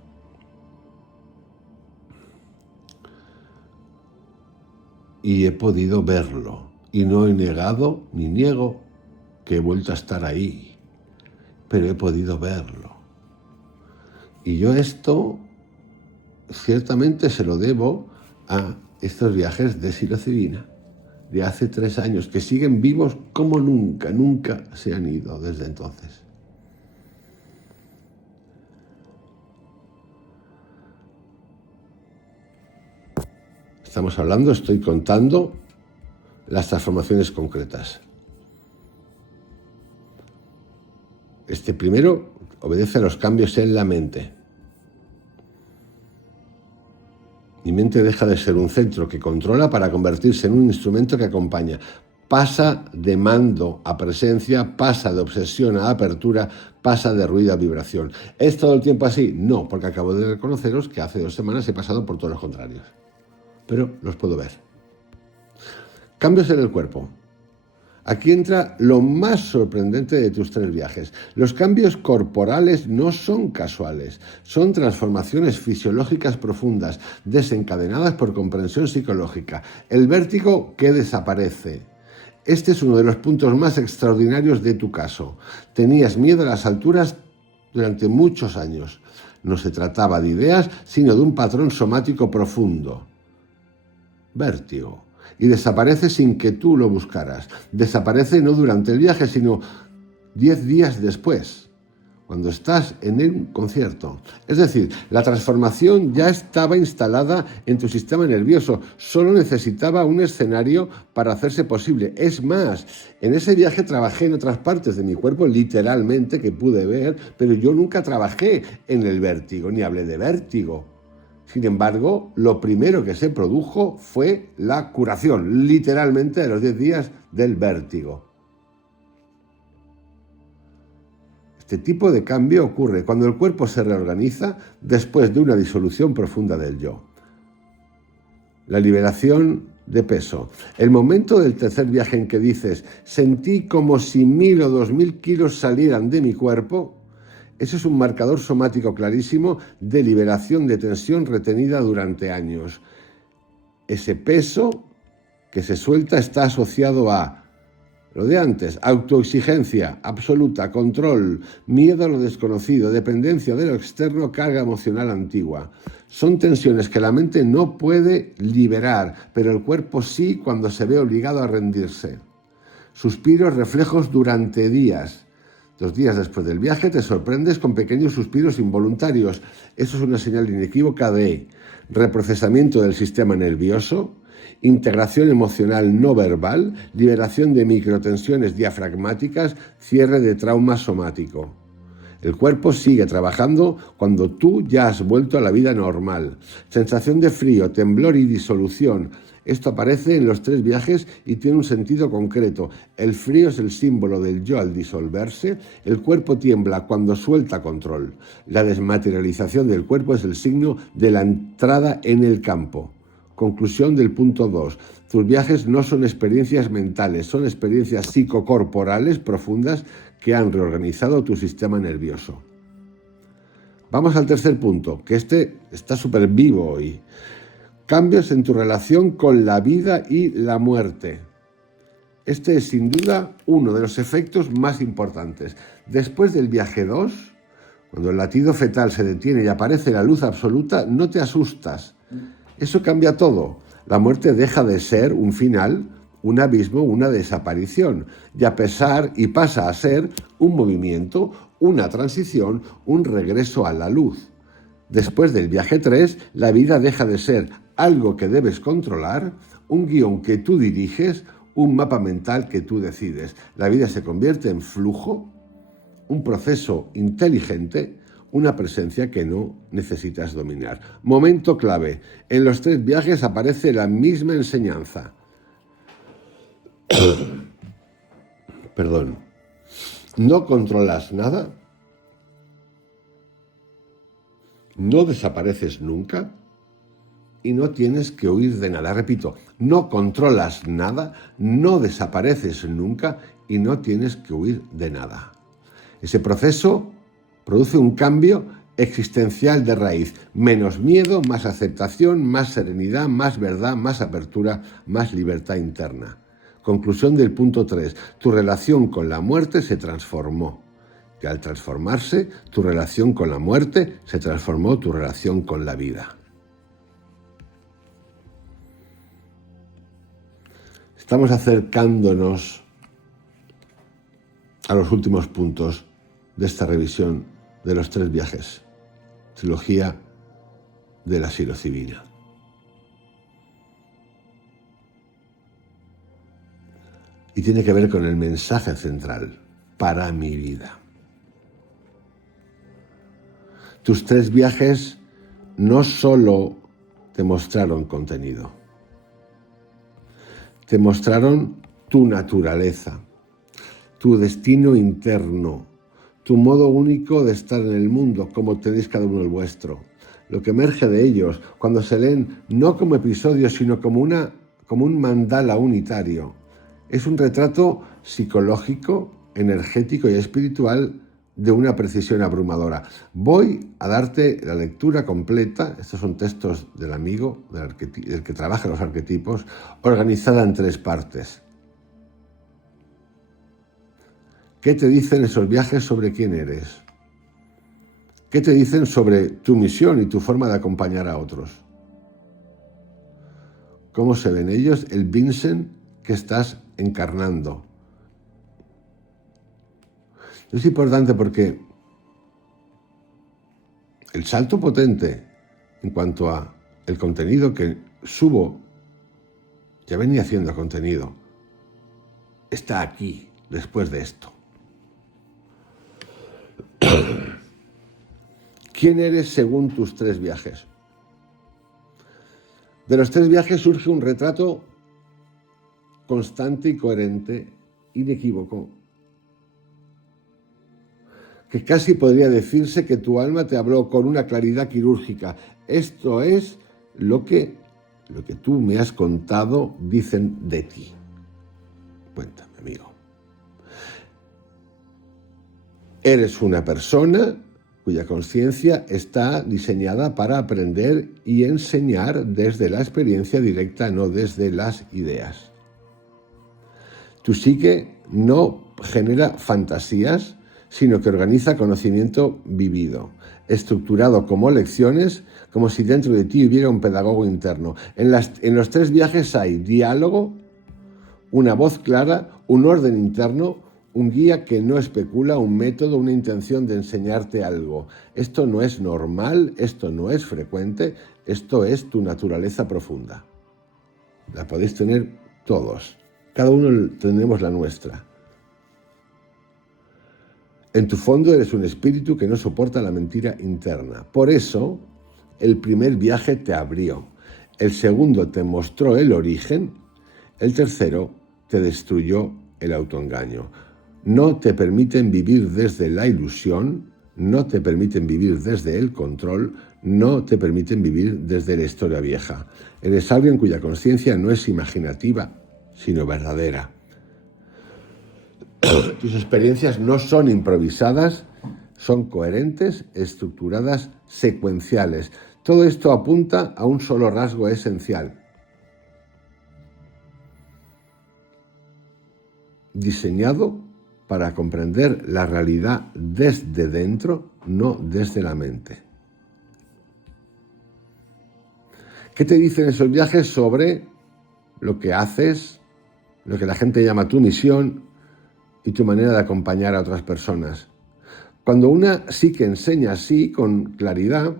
Y he podido verlo. Y no he negado ni niego que he vuelto a estar ahí, pero he podido verlo. Y yo esto ciertamente se lo debo a estos viajes de psilocibina de hace 3 años, que siguen vivos como nunca, nunca se han ido desde entonces. Estamos hablando, estoy contando las transformaciones concretas. Este primero obedece a los cambios en la mente. Mi mente deja de ser un centro que controla para convertirse en un instrumento que acompaña. Pasa de mando a presencia, pasa de obsesión a apertura, pasa de ruido a vibración. ¿Es todo el tiempo así? No, porque acabo de reconoceros que hace 2 semanas he pasado por todos los contrarios. Pero los puedo ver. Cambios en el cuerpo. Aquí entra lo más sorprendente de tus 3 viajes. Los cambios corporales no son casuales, son transformaciones fisiológicas profundas, desencadenadas por comprensión psicológica. El vértigo que desaparece. Este es uno de los puntos más extraordinarios de tu caso. Tenías miedo a las alturas durante muchos años. No se trataba de ideas, sino de un patrón somático profundo. Vértigo. Y desaparece sin que tú lo buscaras. Desaparece no durante el viaje, sino 10 días después, cuando estás en un concierto. Es decir, la transformación ya estaba instalada en tu sistema nervioso, solo necesitaba un escenario para hacerse posible. Es más, en ese viaje trabajé en otras partes de mi cuerpo, literalmente, que pude ver, pero yo nunca trabajé en el vértigo, ni hablé de vértigo. Sin embargo, lo primero que se produjo fue la curación, literalmente, de los 10 días del vértigo. Este tipo de cambio ocurre cuando el cuerpo se reorganiza después de una disolución profunda del yo. La liberación de peso. El momento del tercer viaje en que dices, sentí como si 1000 o 2000 kilos salieran de mi cuerpo, Ese es un marcador somático clarísimo de liberación de tensión retenida durante años. Ese peso que se suelta está asociado a lo de antes: autoexigencia absoluta, control, miedo a lo desconocido, dependencia de lo externo, carga emocional antigua. Son tensiones que la mente no puede liberar, pero el cuerpo sí cuando se ve obligado a rendirse. Suspiros reflejos durante días. 2 días después del viaje te sorprendes con pequeños suspiros involuntarios. Eso es una señal inequívoca de reprocesamiento del sistema nervioso, integración emocional no verbal, liberación de microtensiones diafragmáticas, cierre de trauma somático. El cuerpo sigue trabajando cuando tú ya has vuelto a la vida normal. Sensación de frío, temblor y disolución. Esto aparece en los 3 viajes y tiene un sentido concreto. El frío es el símbolo del yo al disolverse. El cuerpo tiembla cuando suelta control. La desmaterialización del cuerpo es el signo de la entrada en el campo. Conclusión del punto 2. Tus viajes no son experiencias mentales, son experiencias psicocorporales profundas que han reorganizado tu sistema nervioso. Vamos al tercer punto, que está súper vivo hoy. Cambios en tu relación con la vida y la muerte. Este es sin duda uno de los efectos más importantes. Después del viaje 2, cuando el latido fetal se detiene y aparece la luz absoluta, no te asustas. Eso cambia todo. La muerte deja de ser un final, un abismo, una desaparición, y pasa a ser un movimiento, una transición, un regreso a la luz. Después del viaje 3, la vida deja de ser algo que debes controlar, un guión que tú diriges, un mapa mental que tú decides. La vida se convierte en flujo, un proceso inteligente, una presencia que no necesitas dominar. Momento clave. En los 3 viajes aparece la misma enseñanza. Perdón. No controlas nada. No desapareces nunca. Y no tienes que huir de nada. Repito, no controlas nada, no desapareces nunca y no tienes que huir de nada. Ese proceso produce un cambio existencial de raíz. Menos miedo, más aceptación, más serenidad, más verdad, más apertura, más libertad interna. Conclusión del punto 3. Tu relación con la muerte se transformó. Y al transformarse, tu relación con la muerte se transformó tu relación con la vida. Estamos acercándonos a los últimos puntos de esta revisión de los 3 viajes, trilogía de la psilocibina. Y tiene que ver con el mensaje central para mi vida. Tus 3 viajes no solo te mostraron contenido, te mostraron tu naturaleza, tu destino interno, tu modo único de estar en el mundo, como tenéis cada uno el vuestro. Lo que emerge de ellos cuando se leen no como episodios, sino como un mandala unitario. Es un retrato psicológico, energético y espiritual de una precisión abrumadora. Voy a darte la lectura completa. Estos son textos del amigo, del que trabaja los arquetipos, organizada en 3 partes. ¿Qué te dicen esos viajes sobre quién eres? ¿Qué te dicen sobre tu misión y tu forma de acompañar a otros? ¿Cómo se ven ellos el Vincent que estás encarnando? Es importante porque el salto potente en cuanto a el contenido que subo, ya venía haciendo contenido, está aquí, después de esto. ¿Quién eres según tus 3 viajes? De los 3 viajes surge un retrato constante y coherente, inequívoco, que casi podría decirse que tu alma te habló con una claridad quirúrgica. Esto es lo que tú me has contado, dicen de ti. Cuéntame, amigo. Eres una persona cuya conciencia está diseñada para aprender y enseñar desde la experiencia directa, no desde las ideas. Tu psique no genera fantasías, sino que organiza conocimiento vivido, estructurado como lecciones, como si dentro de ti hubiera un pedagogo interno. En los 3 viajes hay diálogo, una voz clara, un orden interno, un guía que no especula, un método, una intención de enseñarte algo. Esto no es normal, esto no es frecuente, esto es tu naturaleza profunda. La podéis tener todos, cada uno tenemos la nuestra. En tu fondo eres un espíritu que no soporta la mentira interna. Por eso, el primer viaje te abrió, el segundo te mostró el origen, el tercero te destruyó el autoengaño. No te permiten vivir desde la ilusión, no te permiten vivir desde el control, no te permiten vivir desde la historia vieja. Eres alguien cuya conciencia no es imaginativa, sino verdadera. Tus experiencias no son improvisadas, son coherentes, estructuradas, secuenciales. Todo esto apunta a un solo rasgo esencial: diseñado para comprender la realidad desde dentro, no desde la mente. ¿Qué te dicen esos viajes sobre lo que haces, lo que la gente llama tu misión y tu manera de acompañar a otras personas? Cuando una sí que enseña así, con claridad,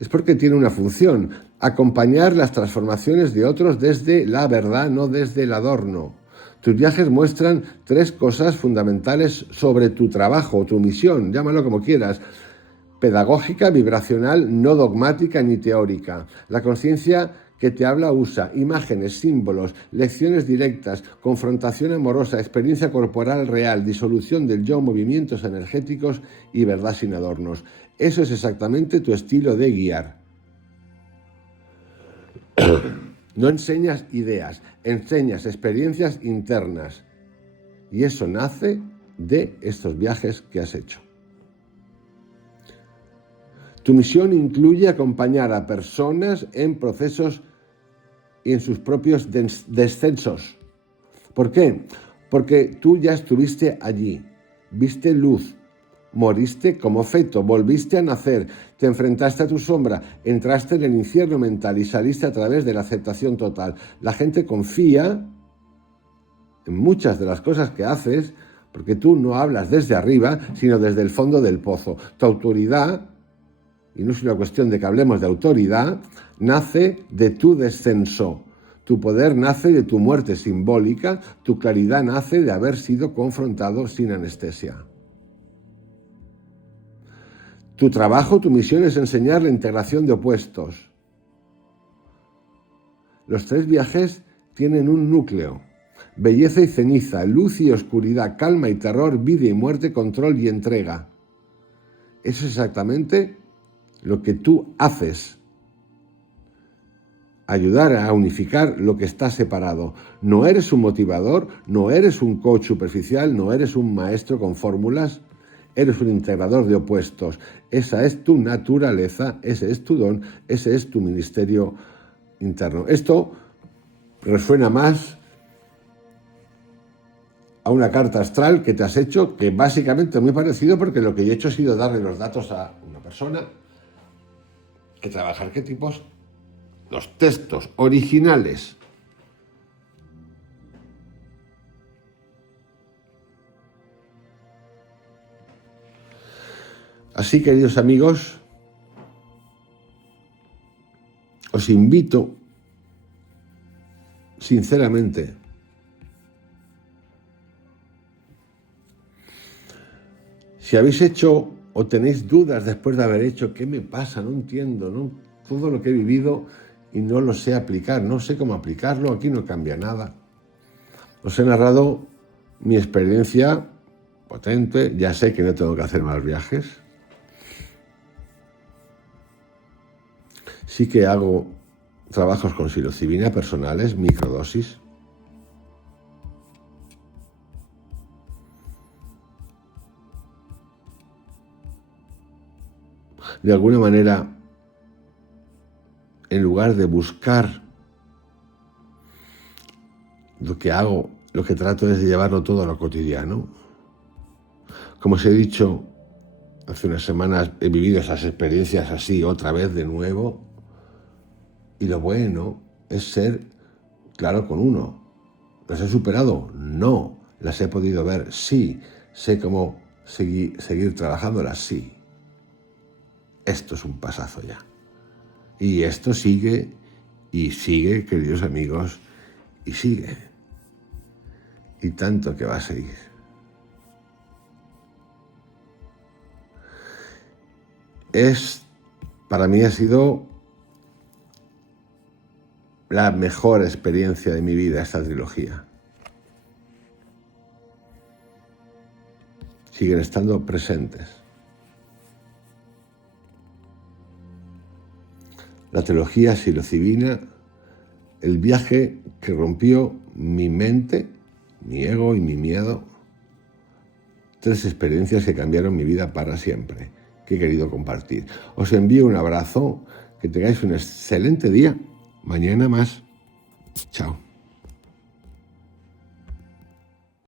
es porque tiene una función: acompañar las transformaciones de otros desde la verdad, no desde el adorno. Tus viajes muestran 3 cosas fundamentales sobre tu trabajo, tu misión, llámalo como quieras: pedagógica, vibracional, no dogmática ni teórica. La conciencia que te habla usa imágenes, símbolos, lecciones directas, confrontación amorosa, experiencia corporal real, disolución del yo, movimientos energéticos y verdad sin adornos. Eso es exactamente tu estilo de guiar. No enseñas ideas, enseñas experiencias internas. Y eso nace de estos viajes que has hecho. Tu misión incluye acompañar a personas en procesos y en sus propios descensos. ¿Por qué? Porque tú ya estuviste allí, viste luz, moriste como feto, volviste a nacer, te enfrentaste a tu sombra, entraste en el infierno mental y saliste a través de la aceptación total. La gente confía en muchas de las cosas que haces porque tú no hablas desde arriba, sino desde el fondo del pozo. Tu autoridad, y no es una cuestión de que hablemos de autoridad, nace de tu descenso. Tu poder nace de tu muerte simbólica, tu claridad nace de haber sido confrontado sin anestesia. Tu trabajo, tu misión es enseñar la integración de opuestos. Los 3 viajes tienen un núcleo: belleza y ceniza, luz y oscuridad, calma y terror, vida y muerte, control y entrega. Eso es exactamente lo que tú haces. Ayudar a unificar lo que está separado. No eres un motivador, no eres un coach superficial, no eres un maestro con fórmulas. Eres un integrador de opuestos. Esa es tu naturaleza, ese es tu don, ese es tu ministerio interno. Esto resuena más a una carta astral que te has hecho, que básicamente es muy parecido, porque lo que yo he hecho ha sido darle los datos a una persona que trabaja arquetipos, los textos originales. Así, queridos amigos, os invito sinceramente si habéis hecho o tenéis dudas después de haber hecho, ¿qué me pasa? No entiendo, ¿no? Todo lo que he vivido y no lo sé aplicar, no sé cómo aplicarlo, aquí no cambia nada. Os he narrado mi experiencia potente, ya sé que no tengo que hacer más viajes. Sí que hago trabajos con psilocibina personales, microdosis. de alguna manera, en lugar de buscar lo que hago, lo que trato es de llevarlo todo a lo cotidiano. Como os he dicho, hace unas semanas he vivido esas experiencias así otra vez de nuevo, y lo bueno es ser claro con uno. ¿Las he superado? No. ¿Las he podido ver? Sí. Sé cómo seguir trabajándolas, sí. Esto es un pasazo ya. Y esto sigue, y sigue, queridos amigos, y sigue. Y tanto que va a seguir. Para mí ha sido la mejor experiencia de mi vida esta trilogía. Siguen estando presentes. La trilogía psilocibina, el viaje que rompió mi mente, mi ego y mi miedo. 3 experiencias que cambiaron mi vida para siempre, que he querido compartir. Os envío un abrazo, que tengáis un excelente día. Mañana más. Chao.